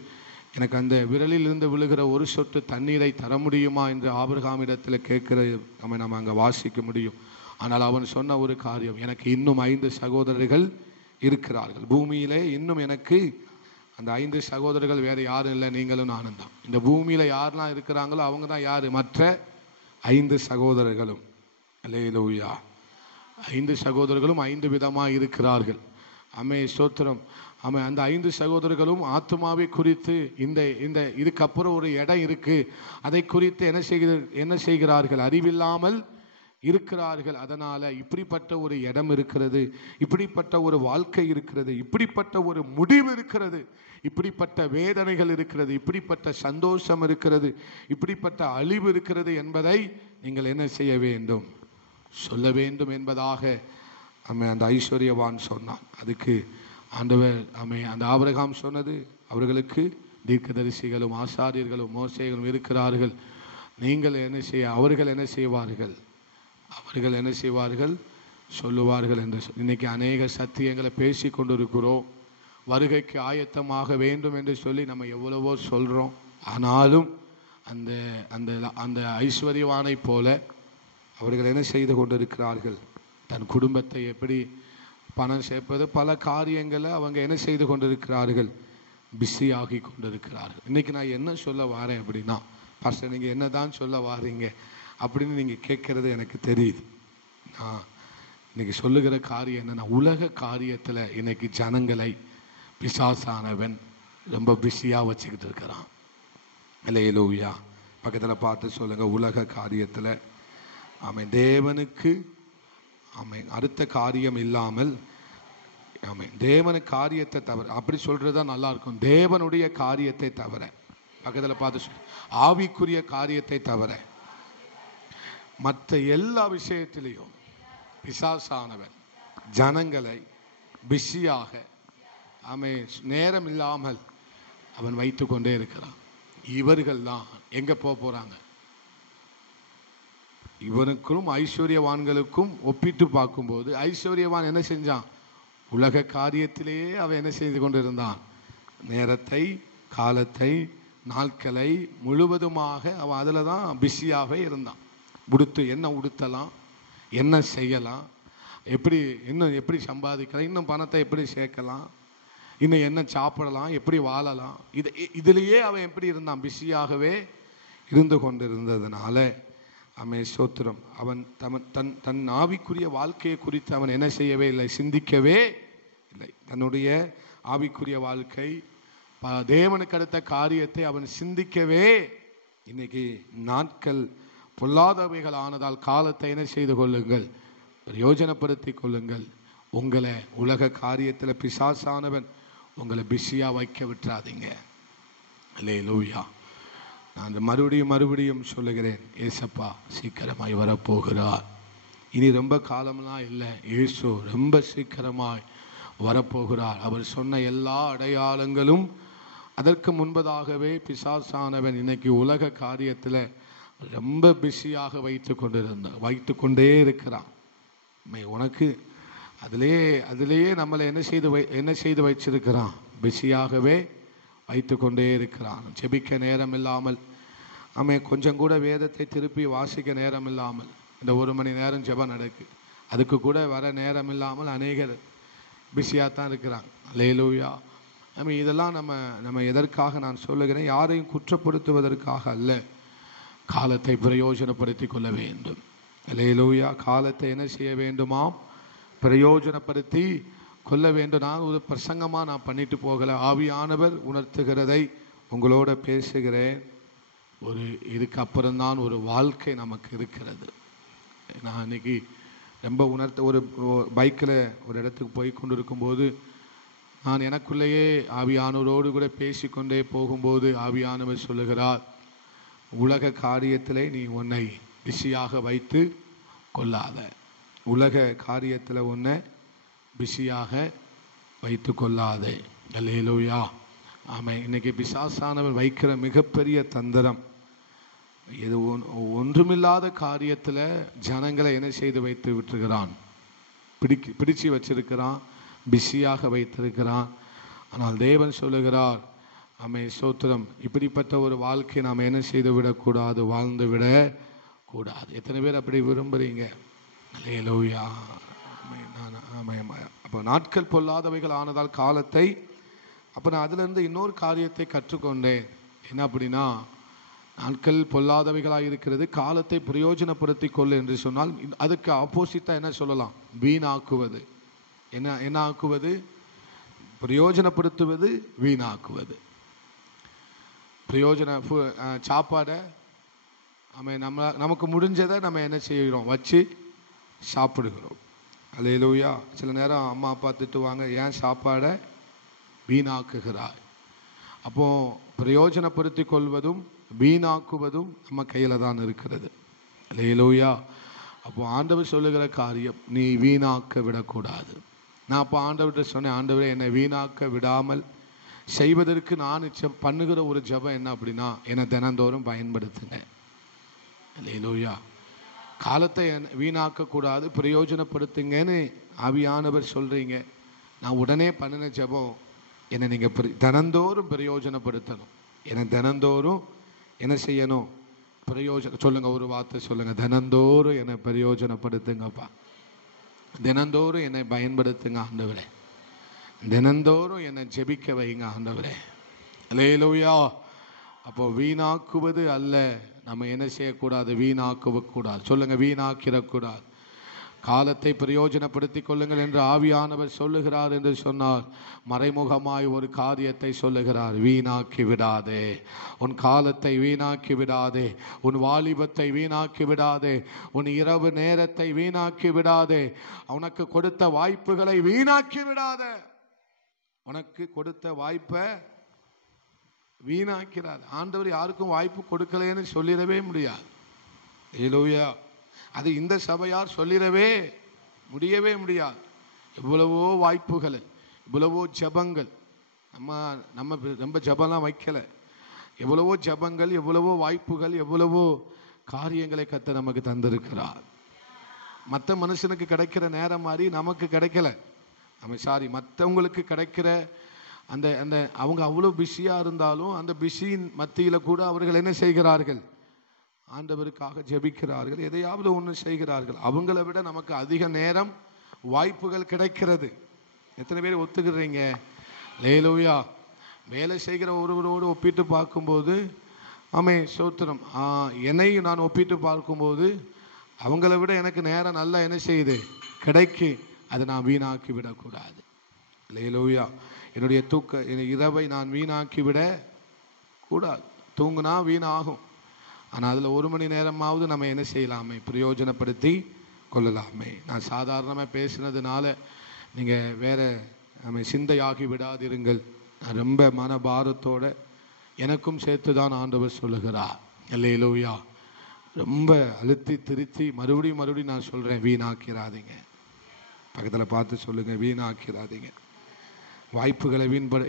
எனக்கு அந்த விரலில் இருந்து விழுகிற ஒரு சொட்டு தண்ணீரை தர முடியுமா என்று ஆபிரகாமிடத்தில் கேட்கிறது நம்ம அங்கே வாசிக்க முடியும். ஆனால் அவன் சொன்ன ஒரு காரியம், எனக்கு இன்னும் 5 சகோதரர்கள் இருக்கிறார்கள், பூமியிலே இன்னும் எனக்கு அந்த 5 சகோதரர்கள் வேறு யாரும் இல்லை, நீங்களும் நானும் தான். இந்த பூமியில் யாரெல்லாம் இருக்கிறாங்களோ அவங்க தான் யார், மற்ற 5 சகோதரர்களும். அல்லேலூயா. 5 சகோதரர்களும் 5 விதமாக இருக்கிறார்கள். ஸ்தோத்திரம். அந்த 5 சகோதரர்களும் ஆத்துமாவை குறித்து இந்த இதுக்கப்புறம் ஒரு இடம் இருக்கு, அதை குறித்து என்ன செய்கிறார்கள், அறிவில்லாமல் இருக்கிறார்கள். அதனால இப்படிப்பட்ட ஒரு இடம் இருக்கிறது, இப்படிப்பட்ட ஒரு வாழ்க்கை இருக்கிறது, இப்படிப்பட்ட ஒரு முடிவு இருக்கிறது, இப்படிப்பட்ட வேதனைகள் இருக்கிறது, இப்படிப்பட்ட சந்தோஷம் இருக்கிறது, இப்படிப்பட்ட அழிவு இருக்கிறது என்பதை நீங்கள் என்ன செய்ய வேண்டும், சொல்ல வேண்டும் என்பதாக அந்த ஐஸ்வர்யவான் சொன்னான். அதுக்கு ஆண்டவர் அந்த ஆபிரகாம் சொன்னது, அவர்களுக்கு தீர்க்கதரிசிகளும் ஆசாரியர்களும் மோசேகளும் இருக்கிறார்கள், நீங்கள் என்ன செய்ய, அவர்கள் என்ன செய்வார்கள் சொல்லுவார்கள் என்று. இன்னைக்கு அநேக சத்தியங்களை பேசி கொண்டிருக்கிறோம், வருகைக்கு ஆயத்தமாக வேண்டும் என்று சொல்லி நம்ம எவ்வளவோ சொல்கிறோம். ஆனாலும் அந்த அந்த அந்த ஐஸ்வர்யவானை போல அவர்கள் என்ன செய்து கொண்டிருக்கிறார்கள், தன் குடும்பத்தை எப்படி பணம் சேர்ப்பது, பல காரியங்களை அவங்க என்ன செய்து கொண்டிருக்கிறார்கள், பிஸியாகி கொண்டிருக்கிறார்கள். இன்னைக்கு நான் என்ன சொல்ல வாரேன் அப்படின்னா, பாஸ்டர் நீங்கள் என்ன தான் சொல்ல வாரீங்க அப்படின்னு நீங்கள் கேட்கறது எனக்கு தெரியுது. நான் இன்னைக்கு சொல்லுகிற காரியம் என்னன்னா, உலக காரியத்தில் இன்னைக்கு ஜனங்களை பிசாசானவன் ரொம்ப பிஸியாக வச்சுக்கிட்டு இருக்கிறான். அல்லேலூயா. பக்கத்தில் பார்த்து சொல்லுங்க, உலக காரியத்தில் தேவனுக்கு அடுத்த காரியம் இல்லாமல் ஆமென். தேவன காரியத்தை தவிர, அப்படி சொல்றதுதான் நல்லா இருக்கும். தேவனுடைய காரியத்தை தவிர, பக்கத்தில் பார்த்து சொல், ஆவிக்குரிய காரியத்தை தவிர மற்ற எல்லா விஷயத்திலையும் பிசாசானவன் ஜனங்களை பிஸியாக நேரம் இல்லாமல் அவன் வைத்து கொண்டே இருக்கிறான். இவர்கள் தான் எங்க போறாங்க? இவனுக்கும் ஐஸ்வர்யவான்களுக்கும் ஒப்பிட்டு பார்க்கும்போது ஐஸ்வர்யவான் என்ன செஞ்சான்? உலக காரியத்திலேயே அவன் என்ன செய்து கொண்டிருந்தான்? நேரத்தை, காலத்தை, நாட்களை முழுவதுமாக அவன் அதில் தான் பிஸியாக இருந்தான். என்ன உடுத்தலாம், என்ன செய்யலாம், இன்னும் எப்படி சம்பாதிக்கலாம், இன்னும் பணத்தை எப்படி சேர்க்கலாம், இன்னும் என்ன சாப்பிடலாம், எப்படி வாழலாம், இதிலேயே அவன் எப்படி இருந்தான்? பிஸியாகவே இருந்து கொண்டிருந்ததுனால ஸ்தோத்திரம், அவன் தன் ஆவிக்குரிய வாழ்க்கையை குறித்து அவன் என்ன செய்யவே இல்லை? சிந்திக்கவே இல்லை. தன்னுடைய ஆவிக்குரிய வாழ்க்கை, தேவனுக்கு அடுத்த காரியத்தை அவன் சிந்திக்கவே. இன்னைக்கு நாட்கள் பொல்லாதவைகள் ஆனதால் காலத்தை என்ன செய்து கொள்ளுங்கள்? பிரயோஜனப்படுத்திக் கொள்ளுங்கள். உங்களை உலக காரியத்தில் பிசாசானவன் உங்களை பிஸியா வைக்க விட்டுறாதீங்க. அல்லேலூயா. நான் மறுபடியும் சொல்லுகிறேன், ஏசப்பா சீக்கிரமாய் வரப்போகிறார். இனி ரொம்ப காலம்லாம் இல்லை, இயேசு ரொம்ப சீக்கிரமாய் வரப்போகிறார். அவர் சொன்ன எல்லா அடையாளங்களும் அதற்கு முன்பதாகவே பிசாசானவன் இன்னைக்கு உலக காரியத்தில் ரொம்ப பிஸியாக வைத்து கொண்டே இருக்கிறான். உனக்கு அதிலேயே நம்மளை என்ன செய்து வச்சிருக்கிறான்? பிஸியாகவே வைத்து கொண்டே இருக்கிறான். ஜெபிக்க நேரம் இல்லாமல், கொஞ்சம் கூட வேதத்தை திருப்பி வாசிக்க நேரம் இல்லாமல், இந்த 1 மணி நேரம் ஜெபம் நடக்கு, அதுக்கு கூட வர நேரம் இல்லாமல் அநேகர் பிஸியாக தான் இருக்கிறாங்க. அல்லேலூயா. இதெல்லாம் நம்ம எதற்காக நான் சொல்லுகிறேன்? யாரையும் குற்றப்படுத்துவதற்காக அல்ல. காலத்தை பிரயோஜனப்படுத்தி கொள்ள வேண்டும். அல்லேலூயா. காலத்தை என்ன செய்ய வேண்டுமாம்? பிரயோஜனப்படுத்தி கொள்ள வேண்டும். நான் ஒரு பிரசங்கமாக நான் பண்ணிட்டு போகல, ஆவியானவர் உணர்த்துகிறதை உங்களோட பேசுகிறேன். இதுக்கப்புறம்தான் ஒரு வாழ்க்கை நமக்கு இருக்கிறது. நான் இன்னைக்கு ரொம்ப ஒரு பைக்கில் ஒரு இடத்துக்கு போய் கொண்டு இருக்கும்போது நான் எனக்குள்ளேயே ஆவியானவரோடு கூட பேசிக்கொண்டே போகும்போது ஆவியானவர் சொல்லுகிறார், உலக காரியத்திலே நீ உன்னை பிஸியாக வைத்து கொள்ளாத. உலக காரியத்தில் உன்னை பிஸியாக வைத்து கொள்ளாதே. அல்லேலூயா. ஆமாம். இன்னைக்கு பிசாசானவர் வைக்கிற மிகப்பெரிய தந்திரம், இது ஒன்றுமில்லாத காரியத்தில் ஜனங்களை என்ன செய்து வைத்து விட்டுருக்கிறான்? பிடிச்சு வச்சிருக்கிறான், பிஸியாக வைத்திருக்கிறான். ஆனால் தேவன் சொல்லுகிறார், ஸ்தோத்திரம், இப்படிப்பட்ட ஒரு வாழ்க்கை நாம் என்ன செய்து விடக்கூடாது, வாழ்ந்து விட கூடாது. எத்தனை பேர் அப்படி விரும்புறீங்க? அல்லேலூயா. அப்போ நாட்கள் பொல்லாதவைகள் ஆனதால் காலத்தை, அப்போ நான் அதிலிருந்து இன்னொரு காரியத்தை கற்றுக்கொண்டேன். என்ன அப்படின்னா, நாட்கள் பொல்லாதவைகளாக இருக்கிறது, காலத்தை பிரயோஜனப்படுத்தி கொள்ள என்று சொன்னால் அதுக்கு ஆப்போசிட்டாக என்ன சொல்லலாம்? வீணாக்குவது. என்ன ஆக்குவது? பிரயோஜனப்படுத்துவது, வீணாக்குவது. சாப்பாடை நமக்கு முடிஞ்சதை நம்ம என்ன செய்கிறோம்? வச்சு சாப்பிடுகிறோம். அல்லேலூயா. சில நேரம் அம்மா அப்பா திட்டுவாங்க, ஏன் சாப்பாடை வீணாக்குகிறாய்? அப்போ பிரயோஜனப்படுத்தி கொள்வதும் வீணாக்குவதும் நம்ம கையில் தான் இருக்கிறது. அல்லேலூயா. அப்போ ஆண்டவர் சொல்லுகிற காரியம், நீ வீணாக்க விடக்கூடாது. நான் அப்போ ஆண்டவர்கிட்ட சொன்னேன், ஆண்டவரே என்னை வீணாக்க விடாமல் செய்வதற்கு நான் பண்ணுகிற ஒரு ஜெபம் என்ன அப்படின்னா, என்னை தினந்தோறும் பயன்படுத்துங்க. அல்லேலூயா. காலத்தை வீணாக்கக்கூடாது, பிரயோஜனப்படுத்துங்கன்னு ஆவியானவர் சொல்கிறீங்க. நான் உடனே பண்ணின ஜெபம், என்னை நீங்கள் தினந்தோறும் பிரயோஜனப்படுத்தணும். என்னை தினந்தோறும் என்ன செய்யணும்? சொல்லுங்க, ஒரு வார்த்தை சொல்லுங்க, தினந்தோறும் என்னை பிரயோஜனப்படுத்துங்கப்பா. தினந்தோறும் என்னை பயன்படுத்துங்க ஆண்டவரே. தினந்தோறும் என்னை ஜெபிக்க வைங்க ஆண்டவரே. அல்லேலூயா. அப்போ வீணாக்குவது அல்ல, நம்ம என்ன செய்யக்கூடாது? வீணாக்கக்கூடாது. சொல்லுங்க, வீணாக்கிடக்கூடாது. காலத்தை பிரயோஜனப்படுத்திக் கொள்ளுங்கள் என்று ஆவியானவர் சொல்லுகிறார் என்று சொன்னார். மறைமுகமாய் ஒரு காரியத்தை சொல்லுகிறார், வீணாக்கி விடாதே, உன் காலத்தை வீணாக்கி விடாதே, உன் வாலிபத்தை வீணாக்கி விடாதே, உன் இரவு நேரத்தை வீணாக்கி விடாதே, உனக்கு கொடுத்த வாய்ப்புகளை வீணாக்கி விடாதே. உனக்கு கொடுத்த வாய்ப்பை வீணாக்கிறார். ஆண்டவர் யாருக்கும் வாய்ப்பு கொடுக்கலன்னு சொல்லிடவே முடியாது. ஹல்லேலூயா. அது இந்த சபையார் சொல்லிடவே முடியவே முடியாது. எவ்வளவோ வாய்ப்புகள், இவ்வளவோ ஜபங்கள், நம்ம ரொம்ப ஜபம்லாம் வைக்கல. எவ்வளவோ ஜபங்கள், எவ்வளவோ வாய்ப்புகள், எவ்வளவோ காரியங்களை கர்த்தர் நமக்கு தந்திருக்கிறார். மற்ற மனுஷனுக்கு கிடைக்கிற நேரம் மாதிரி நமக்கு கிடைக்கல. மற்றவங்களுக்கு கிடைக்கிற அந்த அந்த அவங்க அவ்வளோ பிஸியாக இருந்தாலும் அந்த பிஸியின் மத்தியில் கூட அவர்கள் என்ன செய்கிறார்கள்? ஆண்டவருக்காக ஜெபிக்கிறார்கள், எதையாவது ஒன்று செய்கிறார்கள். அவங்கள விட நமக்கு அதிக நேரம், வாய்ப்புகள் கிடைக்கிறது. எத்தனை பேர் ஒத்துக்கிறீங்க? ஹல்லேலூயா. வேலை செய்கிற ஒருவரோடு ஒப்பிட்டு பார்க்கும்போது, ஆமே ஸ்தோத்திரம், என்னையும் நான் ஒப்பிட்டு பார்க்கும்போது அவங்கள விட எனக்கு நேரம் நல்லா என்ன செய்யுது? கிடைக்கு. அதை நான் வீணாக்கி விடக்கூடாது. ஹல்லேலூயா. என்னுடைய இரவை நான் வீணாக்கி விட கூடாது. தூங்குனா வீணாகும். ஆனால் அதில் 1 மணி நேரமாவது நம்ம என்ன செய்யலாமே? பிரயோஜனப்படுத்தி கொள்ளலாமே. நான் சாதாரணமாக பேசுனதுனால நீங்கள் வேற நம்ம சிந்தையாகி விடாதிருங்கள். நான் ரொம்ப மனபாரத்தோட எனக்கும் சேர்த்து தான் ஆண்டவர் சொல்லுகிறார். ஹல்லேலூயா. ரொம்ப அழுத்தி திருத்தி மறுபடியும் நான் சொல்கிறேன், வீணாக்கிறாதீங்க. பக்கத்தில் பார்த்து சொல்லுங்கள், வீணாக்கிறாதீங்க. வாய்ப்புகளை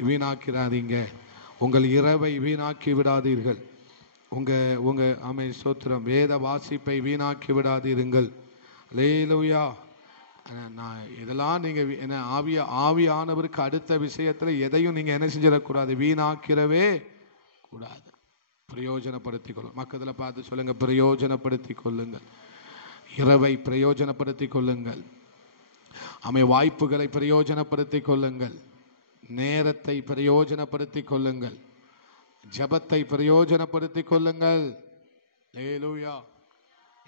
வீணாக்கிறாதீங்க. உங்கள் இரவை வீணாக்கி விடாதீர்கள். உங்கள் ஆமை ஸ்தோத்திரம் வேத வாசிப்பை வீணாக்கி விடாதீர்கள். ஹல்லேலூயா. நான் இதெல்லாம் நீங்கள் என்ன ஆவியானவருக்கு அடுத்த விஷயத்தில் எதையும் நீங்கள் என்ன செஞ்சிடக்கூடாது? வீணாக்கிறவே கூடாது. பிரயோஜனப்படுத்திக் கொள்ளுங்கள். மக்கத்தில் பார்த்து சொல்லுங்கள், பிரயோஜனப்படுத்திக் கொள்ளுங்கள். இரவை பிரயோஜனப்படுத்திக் கொள்ளுங்கள். வாய்ப்புகளை பிரயோஜனப்படுத்திக் கொள்ளுங்கள். நேரத்தை பிரயோஜனப்படுத்திக் கொள்ளுங்கள். ஜபத்தை பிரயோஜனப்படுத்திக் கொள்ளுங்கள். ஹல்லேலூயா.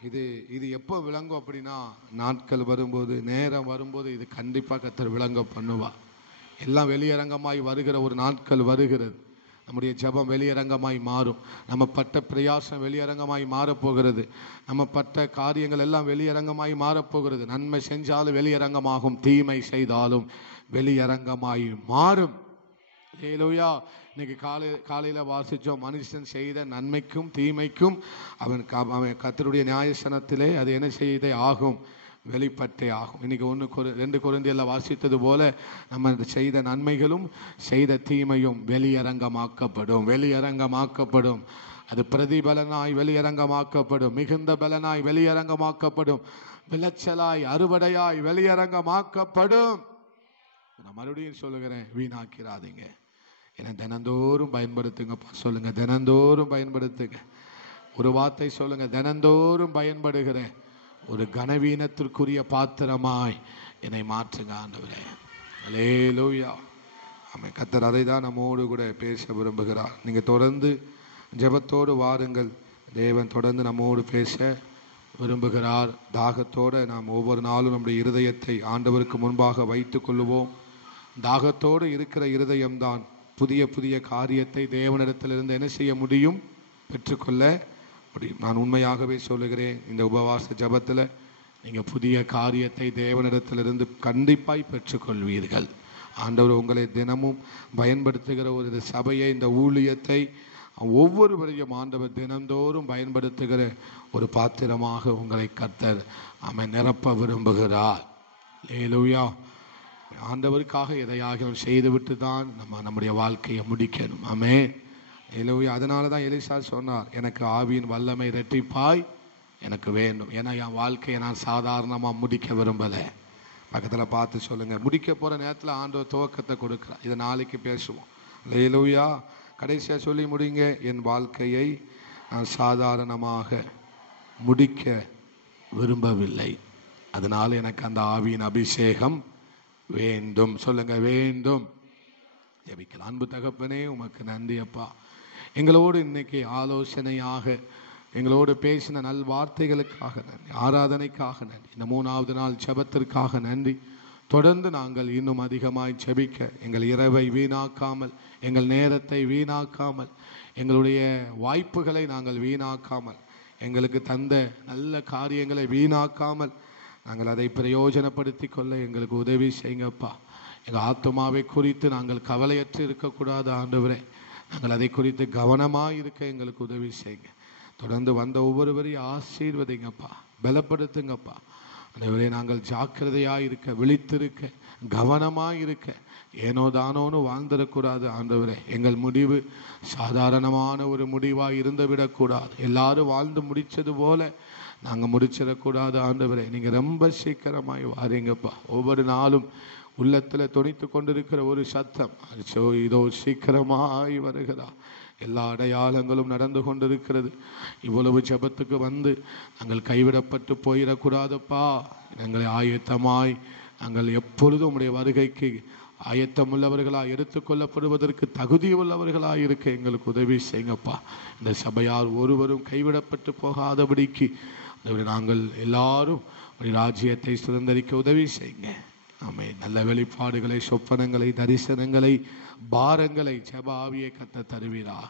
இது எப்போ விளங்கும் அப்படின்னா, நாட்கள் வரும்போது, நேரம் வரும்போது இது கண்டிப்பாக கர்த்தர் விளங்க பண்ணுவா. எல்லாம் வெளியரங்கமாய் வருகிற ஒரு நாட்கள் வருகிறது. நம்முடைய ஜபம் வெளியரங்கமாய் மாறும். நம்ம பட்ட பிரயாசம் வெளியரங்கமாய் மாறப்போகிறது. நம்ம பட்ட காரியங்கள் எல்லாம் வெளியரங்கமாய் மாறப்போகிறது. நன்மை செஞ்சாலும் வெளியரங்கமாகும், தீமை செய்தாலும் வெளியரங்கமாய் மாறும். ஹல்லேலூயா. இன்னைக்கு காலையில் வாசித்தோம், மனுஷன் செய்த நன்மைக்கும் தீமைக்கும் அவன் கர்த்தருடைய நியாயசனத்திலே அது என்ன செய்தே ஆகும்? வெளிப்பட்டே ஆகும். இன்னைக்கு 2 கொரிந்தியரில் வாசித்தது போல நம்ம செய்த நன்மைகளும் செய்த தீமையும் வெளியரங்கமாக்கப்படும். அது பிரதிபலனாய் வெளியரங்கமாக்கப்படும், மிகுந்த பலனாய் வெளியரங்கமாக்கப்படும், விளைச்சலாய் அறுவடையாய் வெளியரங்கமாக்கப்படும். நான் மறுபடியும் சொல்லுகிறேன், வீணாக்கிறாதீங்க. ஏன்னா தினந்தோறும் பயன்படுத்துங்க. சொல்லுங்க, தினந்தோறும் பயன்படுத்துங்க. ஒரு வார்த்தை சொல்லுங்க, தினந்தோறும் பயன்படுகிறேன். ஒரு கனவீனத்திற்குரிய பாத்திரமாய் என்னை மாற்றுங்க ஆண்டவரே. ஹல்லேலூயா. ஆமென். கர்த்தர் அதை தான் நம்மோடு கூட பேச விரும்புகிறார். நீங்கள் தொடர்ந்து ஜெபத்தோடு வாருங்கள். தேவன் தொடர்ந்து நம்மோடு பேச விரும்புகிறார். தாகத்தோடு நாம் ஒவ்வொரு நாளும் நம்முடைய இருதயத்தை ஆண்டவருக்கு முன்பாக வைத்து கொள்ளுவோம். தாகத்தோடு இருக்கிற இருதயம்தான் புதிய புதிய காரியத்தை தேவனிடத்திலிருந்து என்ன செய்ய முடியும்? பெற்றுக்கொள்ள முடியும். நான் உண்மையாகவே சொல்லுகிறேன், இந்த உபவாச ஜபத்தில் நீங்கள் புதிய காரியத்தை தேவனிடத்திலிருந்து கண்டிப்பாய் பெற்றுக்கொள்வீர்கள். ஆண்டவர் உங்களை தினமும் பயன்படுத்துகிற ஒரு சபையை, இந்த ஊழியத்தை ஒவ்வொருவரையும் ஆண்டவர் தினந்தோறும் பயன்படுத்துகிற ஒரு பாத்திரமாக உங்களை கர்த்தர் நிரப்ப விரும்புகிறார். ஹல்லேலூயா. ஆண்டவருக்காக எதையாக செய்துவிட்டு தான் நம்முடைய வாழ்க்கையை முடிக்கணும். ஆமென். ஹல்லேலூயா. அதனால தான் எலிசா சொன்னார், எனக்கு ஆவியின் வல்லமை இரட்டிப்பாய் எனக்கு வேண்டும். ஏன்னா என் வாழ்க்கையை நான் சாதாரணமாக முடிக்க விரும்பலை. பக்கத்தில் பார்த்து சொல்லுங்கள், முடிக்க போகிற நேரத்தில் ஆண்டவர் துவக்கத்தை கொடுக்குறார். இதை நாளைக்கு பேசுவோம். ஹல்லேலூயா. கடைசியாக சொல்லி முடிங்க, என் வாழ்க்கையை நான் சாதாரணமாக முடிக்க விரும்பவில்லை, அதனால் எனக்கு அந்த ஆவியின் அபிஷேகம் வேண்டும். சொல்லுங்க, வேண்டும். ஜெபிக்கலாம். அன்பு தகப்பனே, உமக்கு நன்றி அப்பா. எங்களோடு இன்னைக்கு ஆலோசனையாக எங்களோடு பேசின நல் வார்த்தைகளுக்காக நன்றி, ஆராதனைக்காக நன்றி, இந்த 3வது நாள் ஜெபத்திற்காக நன்றி. தொடர்ந்து நாங்கள் இன்னும் அதிகமாய் ஜெபிக்க எங்கள் இரவை வீணாக்காமல், எங்கள் நேரத்தை வீணாக்காமல், எங்களுடைய வாய்ப்புகளை நாங்கள் வீணாக்காமல், எங்களுக்கு தந்த நல்ல காரியங்களை வீணாக்காமல் நாங்கள் அதை பிரயோஜனப்படுத்தி கொள்ள எங்களுக்கு உதவி செய்யுங்கப்பா. எங்கள் ஆத்துமாவை குறித்து நாங்கள் கவலையற்று இருக்கக்கூடாது ஆண்டவரே. நாங்கள் அதை குறித்து கவனமாக இருக்க எங்களுக்கு உதவி செய்யுங்க. தொடர்ந்து வந்த ஒவ்வொருவரையும் ஆசீர்வதிங்கப்பா, பலப்படுத்துங்கப்பா. ஆண்டவரே, நாங்கள் ஜாக்கிரதையாக இருக்க, விழித்திருக்க, கவனமாக இருக்க, ஏனோ தானோன்னு வாழ்ந்துடக்கூடாது ஆண்டவரே. எங்கள் முடிவு சாதாரணமான ஒரு முடிவாக இருந்து விடக்கூடாது. எல்லாரும் வாழ்ந்து முடித்தது போல நாங்கள் முடிச்சிடக்கூடாது ஆண்டவரே. நீங்கள் ரொம்ப சீக்கிரமாய் வாரீங்கப்பா. ஒவ்வொரு நாளும் உள்ளத்தில் துணித்து கொண்டிருக்கிற ஒரு சத்தம், இதோ சீக்கிரமாய் வருகிறா. எல்லா அடையாளங்களும் நடந்து கொண்டிருக்கிறது. இவ்வளவு ஜெபத்துக்கு வந்து நாங்கள் கைவிடப்பட்டு போயிடக்கூடாதுப்பா. எங்களை ஆயத்தமாய் நாங்கள் எப்பொழுதும் உம்முடைய வருகைக்கு ஆயத்தமுள்ளவர்களாக எடுத்துக்கொள்ளப்படுவதற்கு தகுதி உள்ளவர்களாக இருக்க எங்களுக்கு உதவி செய்யுங்கப்பா. இந்த சபையார் ஒருவரும் கைவிடப்பட்டு போகாதபடிக்கு நாங்கள் எல்லாரும் ராஜ்யத்தை சுதந்திரிக்க உதவி செய்யுங்க. ஆமென். நல்ல வெளிப்பாடுகளை, சொப்பனங்களை, தரிசனங்களை, பாரங்களை ஜெப ஆவியை கர்த்தர் தருவீராக.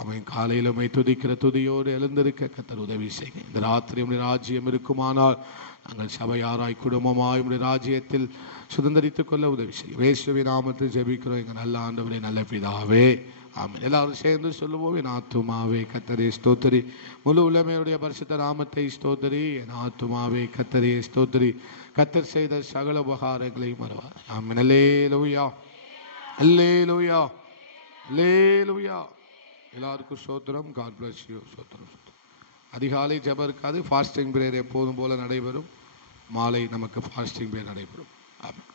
அவன் காலையில் உம்மை துதிக்கிற துதியோடு எழுந்திருக்க கர்த்தர் உதவி செய்யுங்க. இந்த ராத்திரி உம்முடைய ராஜ்யம் இருக்குமானால் நாங்கள் சபையாராய் குடும்பமாய் உம்முடைய ராஜ்யத்தில் சுதந்திரித்துக் கொள்ள உதவி செய்யும். இயேசுவின் நாமத்தில் ஜெபிக்கிறோம் எங்கள் நல்ல ஆண்டவரே, நல்ல பிதாவே. ஆமென். எல்லாரும் சேர்ந்து சொல்லுவோம். என் ஆத்துமாவே கர்த்தரே ஸ்தோத்திரி, முழு உலமையுடைய பரிசுத்த நாமத்தை ஸ்தோத்திரி. என் ஆத்துமாவே கர்த்தரே ஸ்தோத்திரி, கர்த்தர் செய்த சகல உபகாரங்களை மறவார். ஆமென். அல்லேலூயா, அல்லேலூயா, அல்லேலூயா. எல்லாருக்கும் ஸ்தோத்திரம். God bless you. ஸ்தோத்திரம். அதிகாலை ஜெபம் இருக்காது. ஃபாஸ்டிங் பிரேயர் எப்போதும் போல நடைபெறும். மாலை நமக்கு ஃபாஸ்டிங் பிரேயர் நடைபெறும். ஆமென்.